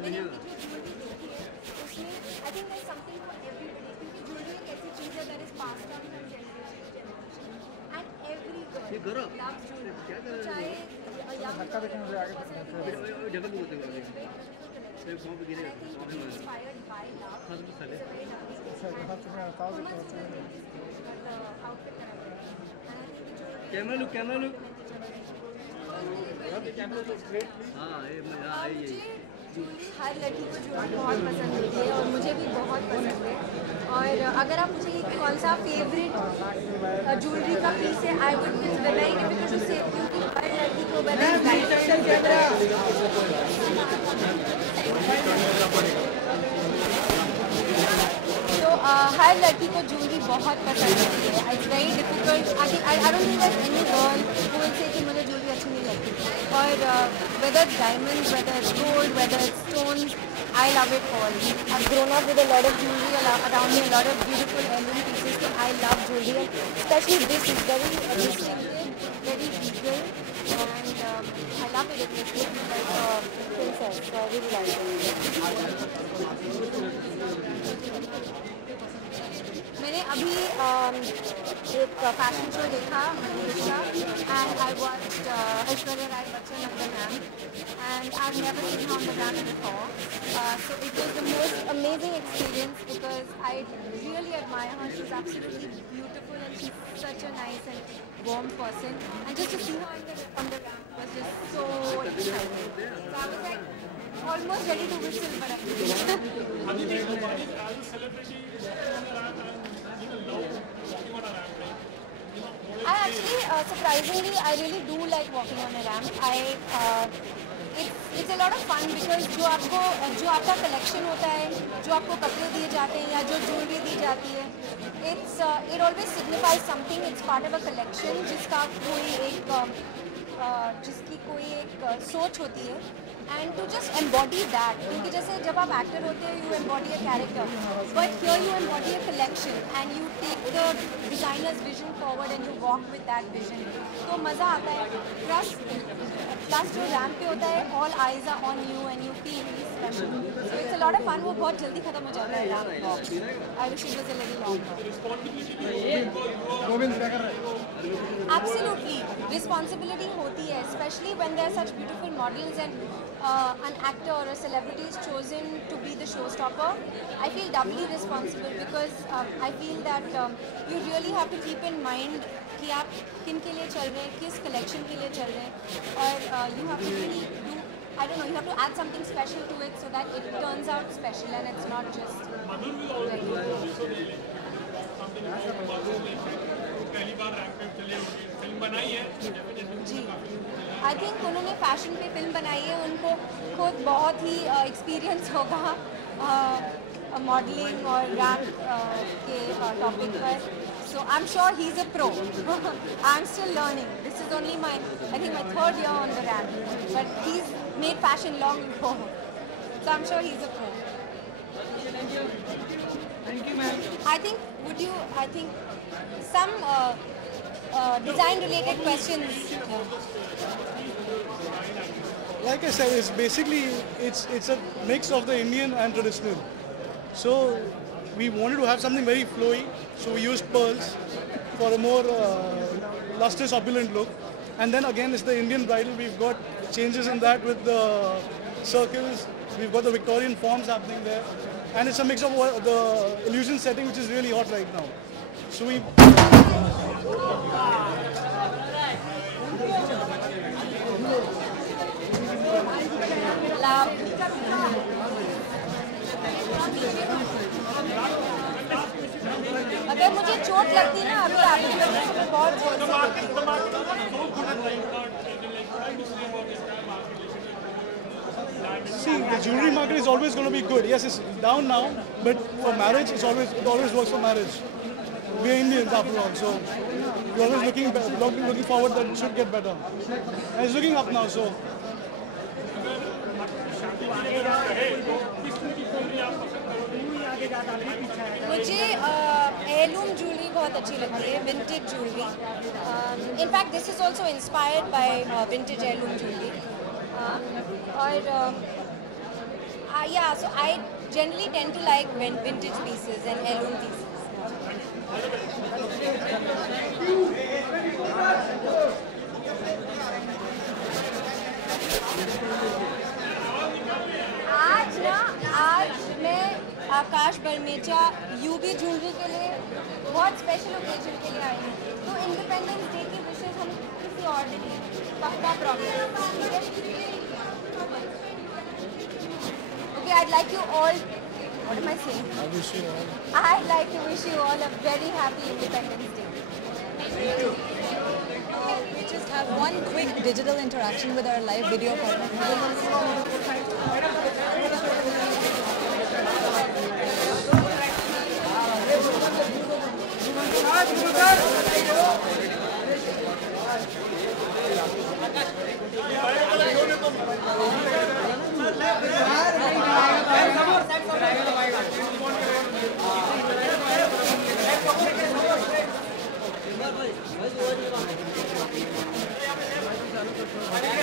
when you jewelry देखी है, उसमें I think there's something for everybody. क्योंकि jewelry एक ऐसी चीज़ है that is passed on from generation to generation, and every girl loves jewelry. चाहे young inspired by love. It's a very camera look jewellery हर लड़की को जूलरी बहुत पसंद होती है और मुझे भी बहुत पसंद है। और अगर आप मुझे कौन सा फेवरेट जूलरी का पीस है, I would be very difficult to say, क्योंकि हर लड़की को तो हर लड़की को जूलरी बहुत पसंद होती है। It's very difficult. I don't think that any girl who will say कि मुझे जूलरी अच्छी नहीं लगती। और whether diamonds, whether it's gold, whether it's stones, I love it all. I've grown up with a lot of jewelry around me, a lot of beautiful heirloom pieces. So I love jewelry, and especially this is very distinctive, very regal, and I love it. It makes me feel like a princess, so I really like it. मैंने अभी एक fashion show देखा का and I watched Aishwarya Rai Bachchan on the ramp, and I've never seen her on the ramp before. So it was the most amazing experience because I really admire her. She's absolutely beautiful and she's such a nice and warm person. And just to see her on the ramp was just so exciting. So I was like almost ready to whistle, but I couldn't. I actually, surprisingly, I really do like walking on a ramp. It's a lot of fun because जो आपका collection होता है, जो आपको कपड़े दिए जाते हैं या जो jewelry दी जाती है, it always signifies something. It's part of a collection जिसकी कोई एक सोच होती है. And to just embody that, क्योंकि जैसे जब आप actor होते हैं, you embody a character, but here you embody a collection and you take the designer's vision forward and you walk with that vision. तो मज़ा आता है. Plus जो ramp पे होता है, all eyes are on you and you feel really special. So it's a lot of fun. वो बहुत जल्दी खत्म हो जाता है ramp walk. I wish it was a little longer. Absolutely, responsibility होती है, especially when there are such beautiful models and an actor or a celebrity is chosen to be the showstopper. I feel doubly responsible because I feel that you really have to keep in mind कि आप किन के लिए चल रहे हैं, किस collection के लिए चल रहे हैं, और you have to really do, I don't know, you have to add something special to it so that it turns out special and it's not just regular. जी, आई थिंक उन्होंने फैशन पे फिल्म बनाई है, उनको खुद बहुत ही experience होगा मॉडलिंग और रैंप के टॉपिक पर. So I'm sure he's a pro. I'm still learning. This is only my 3rd year on the ramp, but he's made fashion long ago. So I'm sure he's a pro. Thank you, ma'am. I think some design related questions. Like I said, it's basically it's a mix of the Indian and traditional. So we wanted to have something very flowy, so we used pearls for a more lustrous, opulent look. And then again, it's the Indian bridal. We've got changes in that with the circles. We've got the Victorian forms happening there, and it's a mix of the illusion setting, which is really hot right now. So we. अगर मुझे चोट लगती ना अभी आगे मैं बहुत जोर से. See, the jewelry market is always going to be good. Yes, it's down now, but for marriage, it always works for marriage. We are Indians after all, so we're always looking forward that it should get better. And it's looking up now, so. मुझे heirloom jewelry बहुत अच्छी लगती है, vintage jewelry. In fact, this is also inspired by vintage heirloom jewelry. Yeah, so I generally tend to like vintage pieces and heirloom pieces. आज मैं आकाश बर्मेचा UV jewellery के लिए बहुत स्पेशल ओकेजन के लिए आई हूँ. तो इंडिपेंडेंस डे की विशेष हम किसी और दिन पक्का problem. Okay, I'd like you all. What am I saying? I'd like to wish you all a very happy Independence Day. We just have one quick digital interaction with our live video partner. Thank you.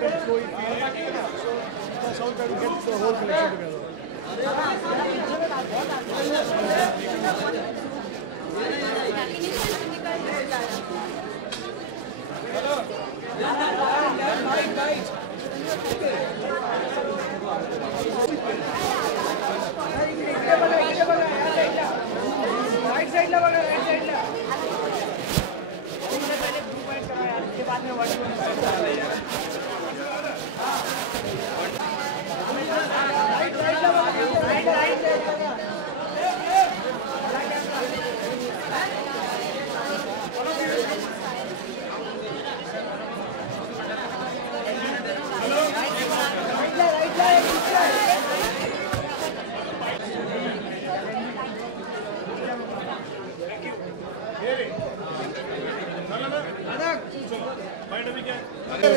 get flowy feel. So that's how we try to get the whole collection together. Right side ला बघा, right side ला पहले blue point करो यार, उसके बाद में 1 2 right side ला बघा, राइट राइट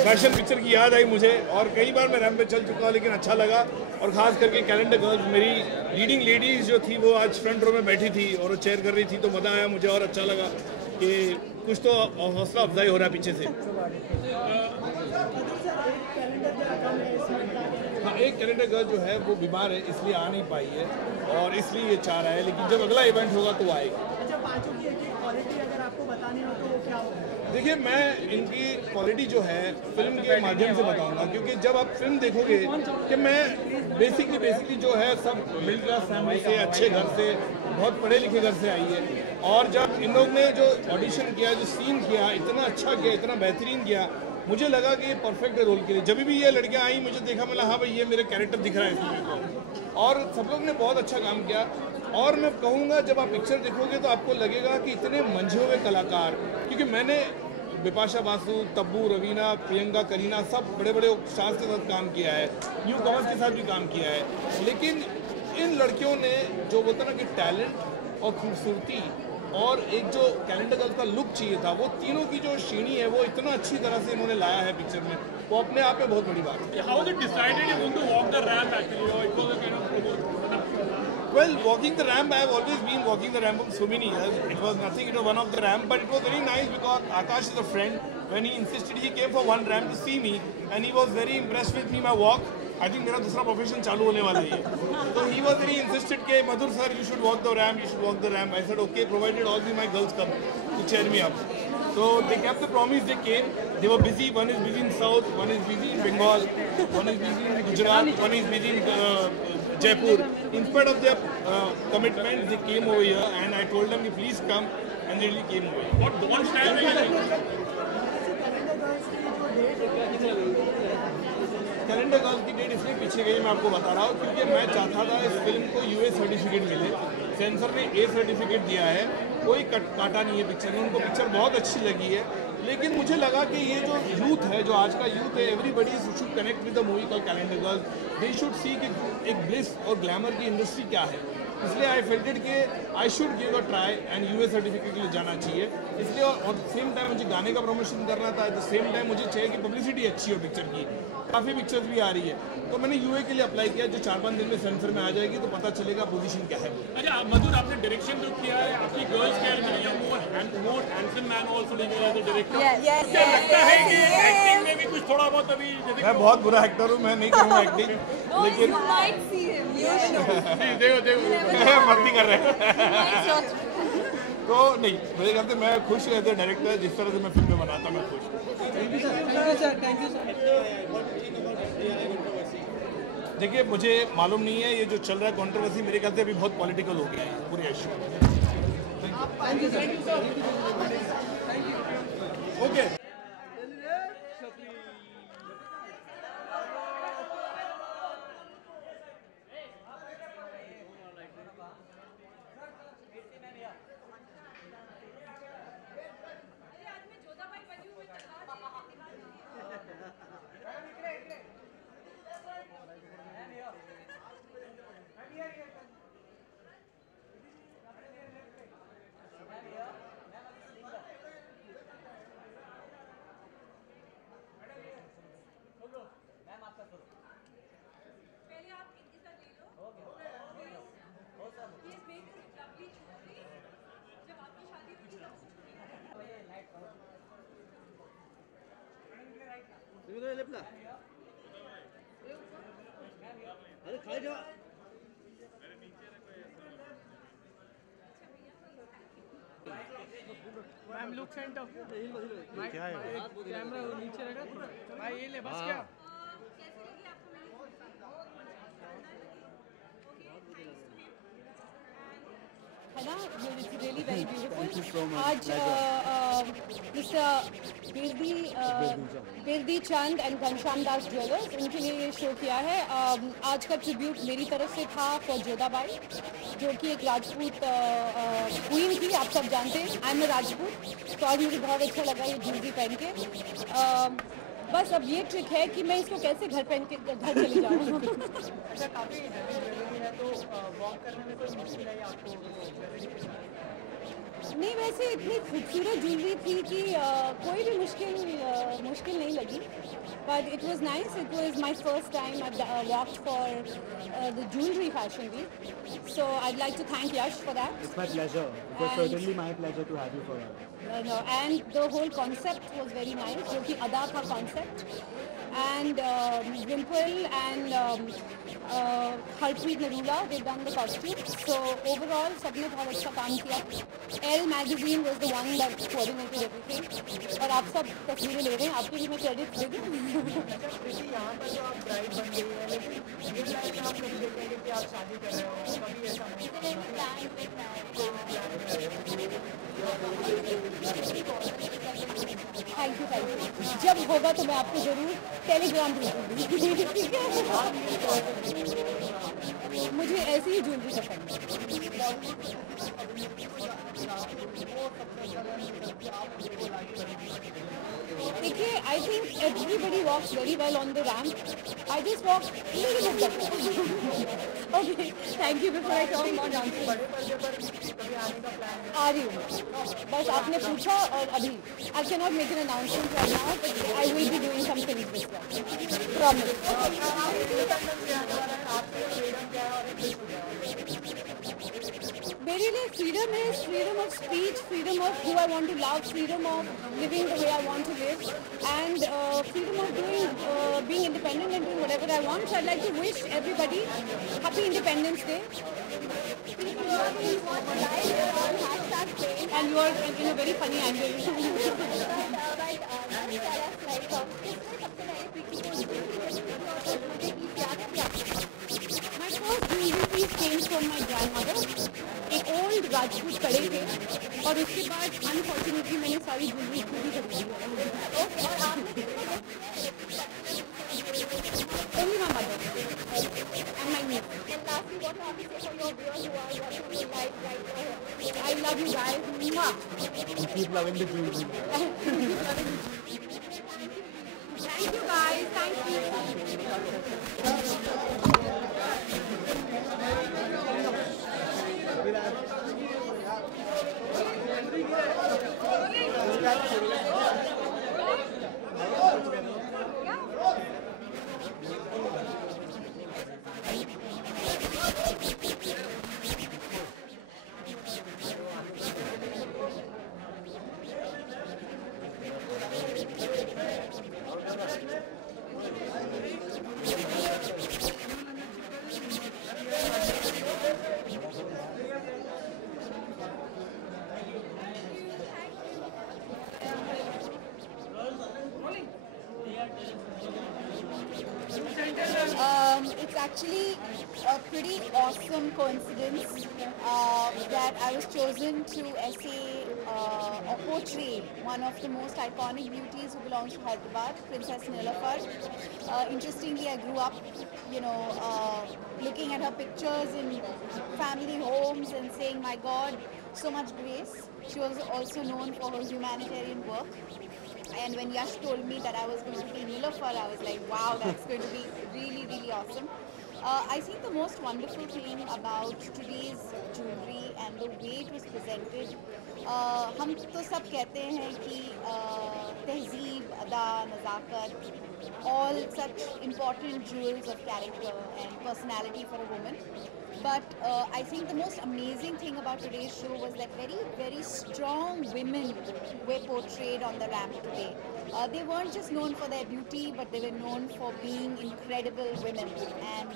फैशन पिक्चर की याद आई मुझे, और कई बार मैं रैंप पे चल चुका हूँ, लेकिन अच्छा लगा। और ख़ास करके कैलेंडर गर्ल्स, मेरी लीडिंग लेडीज़ जो थी वो आज फ्रंट रो में बैठी थी और वो चेयर कर रही थी, तो मज़ा आया मुझे और अच्छा लगा कि कुछ तो हौसला अफजाई हो रहा है पीछे से। हाँ, एक कैलेंडर गर्ल जो है वो बीमार है, इसलिए आ नहीं पाई है और इसलिए ये चाह रहा है, लेकिन जब अगला इवेंट होगा तो वो आएगी। अच्छा, पांचों की एक क्वालिटी अगर आपको बतानी हो तो वो क्या होगा? देखिए, मैं इनकी क्वालिटी जो है फिल्म के माध्यम से बताऊंगा, क्योंकि जब आप फिल्म देखोगे कि मैं बेसिकली जो है सब मिडिल क्लास फैमिली से, अच्छे घर से, बहुत पढ़े लिखे घर से आई है, और जब इन लोग ने जो ऑडिशन किया, जो सीन किया, इतना अच्छा किया, इतना बेहतरीन किया, मुझे लगा कि ये परफेक्ट है रोल के लिए। जब भी ये लड़कियाँ आई मुझे देखा, मतलब हाँ भाई ये मेरे कैरेक्टर दिख रहा है इसमें को, और सब लोग ने बहुत अच्छा काम किया। और मैं कहूँगा जब आप पिक्चर देखोगे तो आपको लगेगा कि इतने मंझे हुए कलाकार, क्योंकि मैंने बिपाशा बासु, तब्बू, रवीना, प्रियंका, करीना, सब बड़े बड़े स्टार्स के साथ काम किया है, न्यू कमर्स के साथ भी काम किया है, लेकिन इन लड़कियों ने जो बोलता ना कि टैलेंट और खूबसूरती और एक जो कैलेंडर गर्ल का लुक चाहिए था, वो तीनों की जो श्रेणी है वो इतना अच्छी तरह से इन्होंने लाया है पिक्चर में, वो अपने आप में बहुत बड़ी बात है। How was it decided you want to walk the ramp actually, or it was a kind of Well, walking the ramp, I have always been walking the ramp for so many years. It was nothing, it was one of the ramp, but it was very nice because Akash is a friend. When he insisted, he came for one ramp to see me, and he was very impressed with me, my walk. I think मेरा दूसरा प्रोफेशन चालू होने वाला है। So he was very insisted कि मधुर sir, you should walk the ramp, you should walk the ramp. I said okay, provided all my girls come to cheer me up. So they kept the promise, they came. They were busy. One is busy in South, one is busy in Bengal, one is busy in Gujarat, one is busy in Jaipur. In spite of their commitments, they came over here, and I told them, please come, and they really came over here. what one style will you calendar girls की डेट इसलिए पीछे गई, मैं आपको बता रहा हूँ, क्योंकि मैं चाहता था इस फिल्म को यूए सर्टिफिकेट मिले। सेंसर ने ए सर्टिफिकेट दिया है, कोई काटा नहीं है पिक्चर में, उनको पिक्चर बहुत अच्छी लगी है, लेकिन मुझे लगा कि ये जो यूथ है, जो आज का यूथ है, everybody should connect with the movie called calendar girls. They should see कि एक ब्लिस और ग्लैमर की इंडस्ट्री क्या है, इसलिए आई फेल्टेड कि I should give a try and UA certificate के लिए जाना चाहिए। इसलिए और सेम टाइम मुझे गाने का प्रमोशन करना था, एट द सेम टाइम मुझे चाहिए कि पब्लिसिटी अच्छी हो पिक्चर की, काफ़ी पिक्चर्स भी आ रही है, तो मैंने यूए के लिए अप्लाई किया, जो 4-5 दिन में सेंसर में आ जाएगी तो पता चलेगा पोजीशन क्या है। अच्छा मधुर, आपने डायरेक्शन जो किया है, आपकी गर्ल्स कैरेक्टर या more handsome man also living as a director, क्या लगता है कि एक्टिंग में भी कुछ थोड़ा बहुत अभी मैं बहुत बुरा एक्टर हूँ, मैं नहीं करूँगा एक्टिंग, लेकिन देखो मस्ती कर रहे हैं तो नहीं, मेरे ख्याल से मैं खुश रहते डायरेक्टर, जिस तरह से मैं फिल्में बनाता मैं खुश। देखिए, मुझे मालूम नहीं है ये जो चल रहा है कंट्रोवर्सी, मेरे ख्याल से अभी बहुत पॉलिटिकल हो गया है पूरे issue. Okay Lepas ma'am look centre क्या है? कैमरा नीचे रहेगा थोड़ा भाई ये ले बस क्या है ना, it's really very beautiful. Thank you so much. आज मिस्टर बिरदी चंद एंड घनश्याम दास ज्वेलर्स इनके लिए ये शो किया है. आज का ट्रिब्यूट मेरी तरफ से था फॉर जोधाबाई, जो कि एक राजपूत क्वीन थी, आप सब जानते हैं. आई एम ए राजपूत, तो आज मुझे बहुत अच्छा लगा ये ज्वेलरी पहन के. बस अब ये ट्रिक है कि मैं इसको कैसे घर पहन के घर चली जाऊँ. अच्छा काफ़ी ज्वेलरी है तो वॉक करने में कोई मुश्किल है आपको? नहीं, वैसे इतनी खूबसूरत ज्वेलरी थी कि कोई भी मुश्किल नहीं लगी. But it was nice. It was my first time I walked for the jewelry fashion week. So I'd like to thank Yash for that. It's my pleasure. It was certainly my pleasure to have you for that. No, and the whole concept was very nice, जो कि अदा का concept. And Dimple and Harpreet Narula, they've done the costumes. So overall, सबने बहुत अच्छा काम किया. Elle magazine was the one that coordinated everything. और आप सब तस्वीरें ले रहे हैं, आपके भी मैं क्रेडिट दे दूँ. यहाँ पर जो आप ब्राइड बन गई है, लेकिन ये लाइफ आप कभी देखते हैं कि आप शादी कर रहे हो, कभी ऐसा थैंक यू. जब होगा तो मैं आपको जरूर टेलीग्राम भेजूंगी. ठीक है, मुझे ऐसी ही ज्वेलरी पसंद है. देखिए, I think everybody walks very well on the ramp. I just walk little bit better. Okay, thank you. Before I talk about dancing, आ रही हूँ. बस आपने पूछा और अभी I can not make an announcement right now, but I will be doing something this week. Promise. मेरे लिए freedom is freedom of speech, freedom of who I want to love, freedom of living the way I want to live, and freedom of being independent and doing whatever I want. So I'd like to wish everybody happy Independence Day. And you are in a very funny angle. My first jewelry piece came from my grandmother. एक ओल्ड राजपूत कड़े थे और उसके बाद अनफॉर्चुनेटली मैंने सारी ज्वेलरी पूरी खरीदी. Only my mother and my niece. And lastly, what have you say for your viewers who are watching the live right now? I love you guys. Mwah. And keep loving the jewelry. Thank you guys. Thank you. It's actually a pretty awesome coincidence that I was chosen to essay or portray one of the most iconic beauties who belongs to Hyderabad, Princess Nilafar. Interestingly, I grew up, looking at her pictures in family homes and saying, my God, so much grace. She was also known for her humanitarian work. And when Yash told me that I was going to be Nilafar, I was like, wow, that's going to be really, really awesome. I think the most wonderful thing about today's jewelry and the way it was presented, हम तो सब कहते हैं कि तहजीब, अदा, नज़ाकत, all such important jewels of character and personality for a woman. But I think the most amazing thing about today's show was that very, very strong women were portrayed on the ramp today. They weren't just known for their beauty, but they were known for being incredible women. And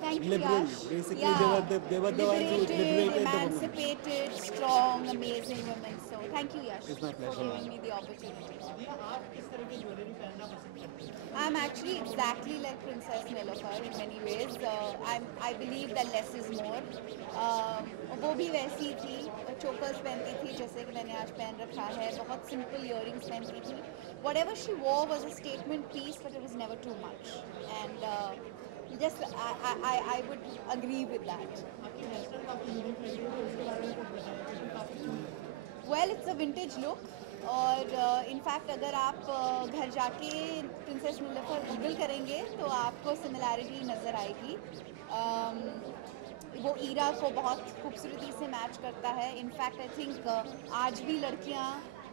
thank you, Liberal, Yash. basically, Yeah. they were the ones who liberated the women. Emancipated, strong, amazing women. So thank you, Yash, It's my for pleasure, giving ma'am. me the opportunity. I'm actually exactly like Princess Nilofer in many ways. I believe that less is more. वो भी वैसी थी, चोकर्स पहनती थी जैसे कि मैंने आज पहन रखा है, बहुत सिंपल इयरिंग्स पहनती थी. Whatever she wore was a statement piece, but it was never too much. And just I would agree with that. Well, it's a vintage look. और इनफैक्ट अगर आप घर जाके प्रिंसेस निलोफर गूगल करेंगे तो आपको सिमिलैरिटी नज़र आएगी. वो ईरा को बहुत खूबसूरती से मैच करता है. इनफैक्ट आई थिंक आज भी लड़कियां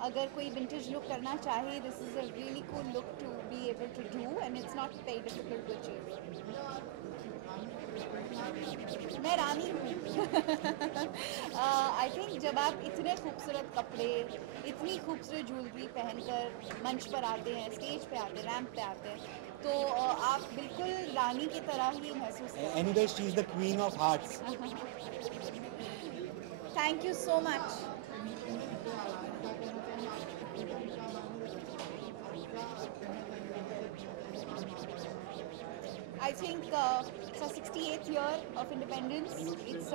अगर कोई विंटेज लुक करना चाहे, this is a really cool look to be able to do and it's not very difficult to achieve. मैं रानी हूँ. आई थिंक जब आप इतने खूबसूरत कपड़े, इतनी खूबसूरत ज्वेलरी पहनकर मंच पर आते हैं, स्टेज पे आते हैं, रैंप पे आते हैं, तो आप बिल्कुल रानी की तरह ही महसूस करते हैं. Anyway, she is the queen of hearts. Thank you so much. I think it's our 68th year of independence. It's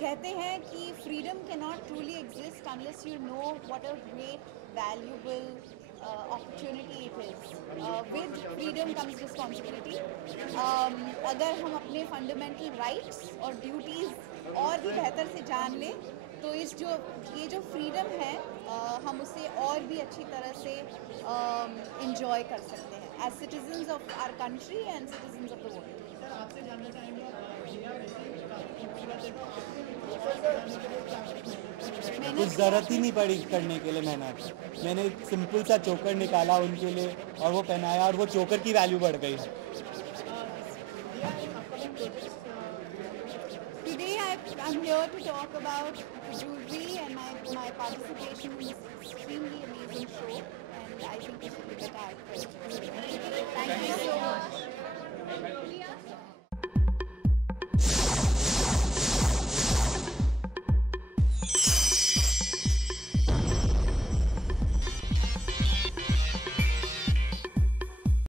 कहते हैं कि freedom cannot truly exist unless you know what a great, valuable opportunity it is. With freedom comes responsibility. अगर हम अपने fundamental rights और duties और भी बेहतर से जान लें, तो ये जो freedom है, हम उसे और भी अच्छी तरह से enjoy कर सकते हैं as citizens of our country and citizens of the world. कुछ ज़रूरत ही नहीं पड़ी करने के लिए मेहनत. मैंने एक सिंपल सा चोकर निकाला उनके लिए और वो पहनाया और वो चोकर की वैल्यू बढ़ गई. Today I'm here to talk about jewelry and my participation in this extremely amazing show, and I think we should give it our credit. Thank you.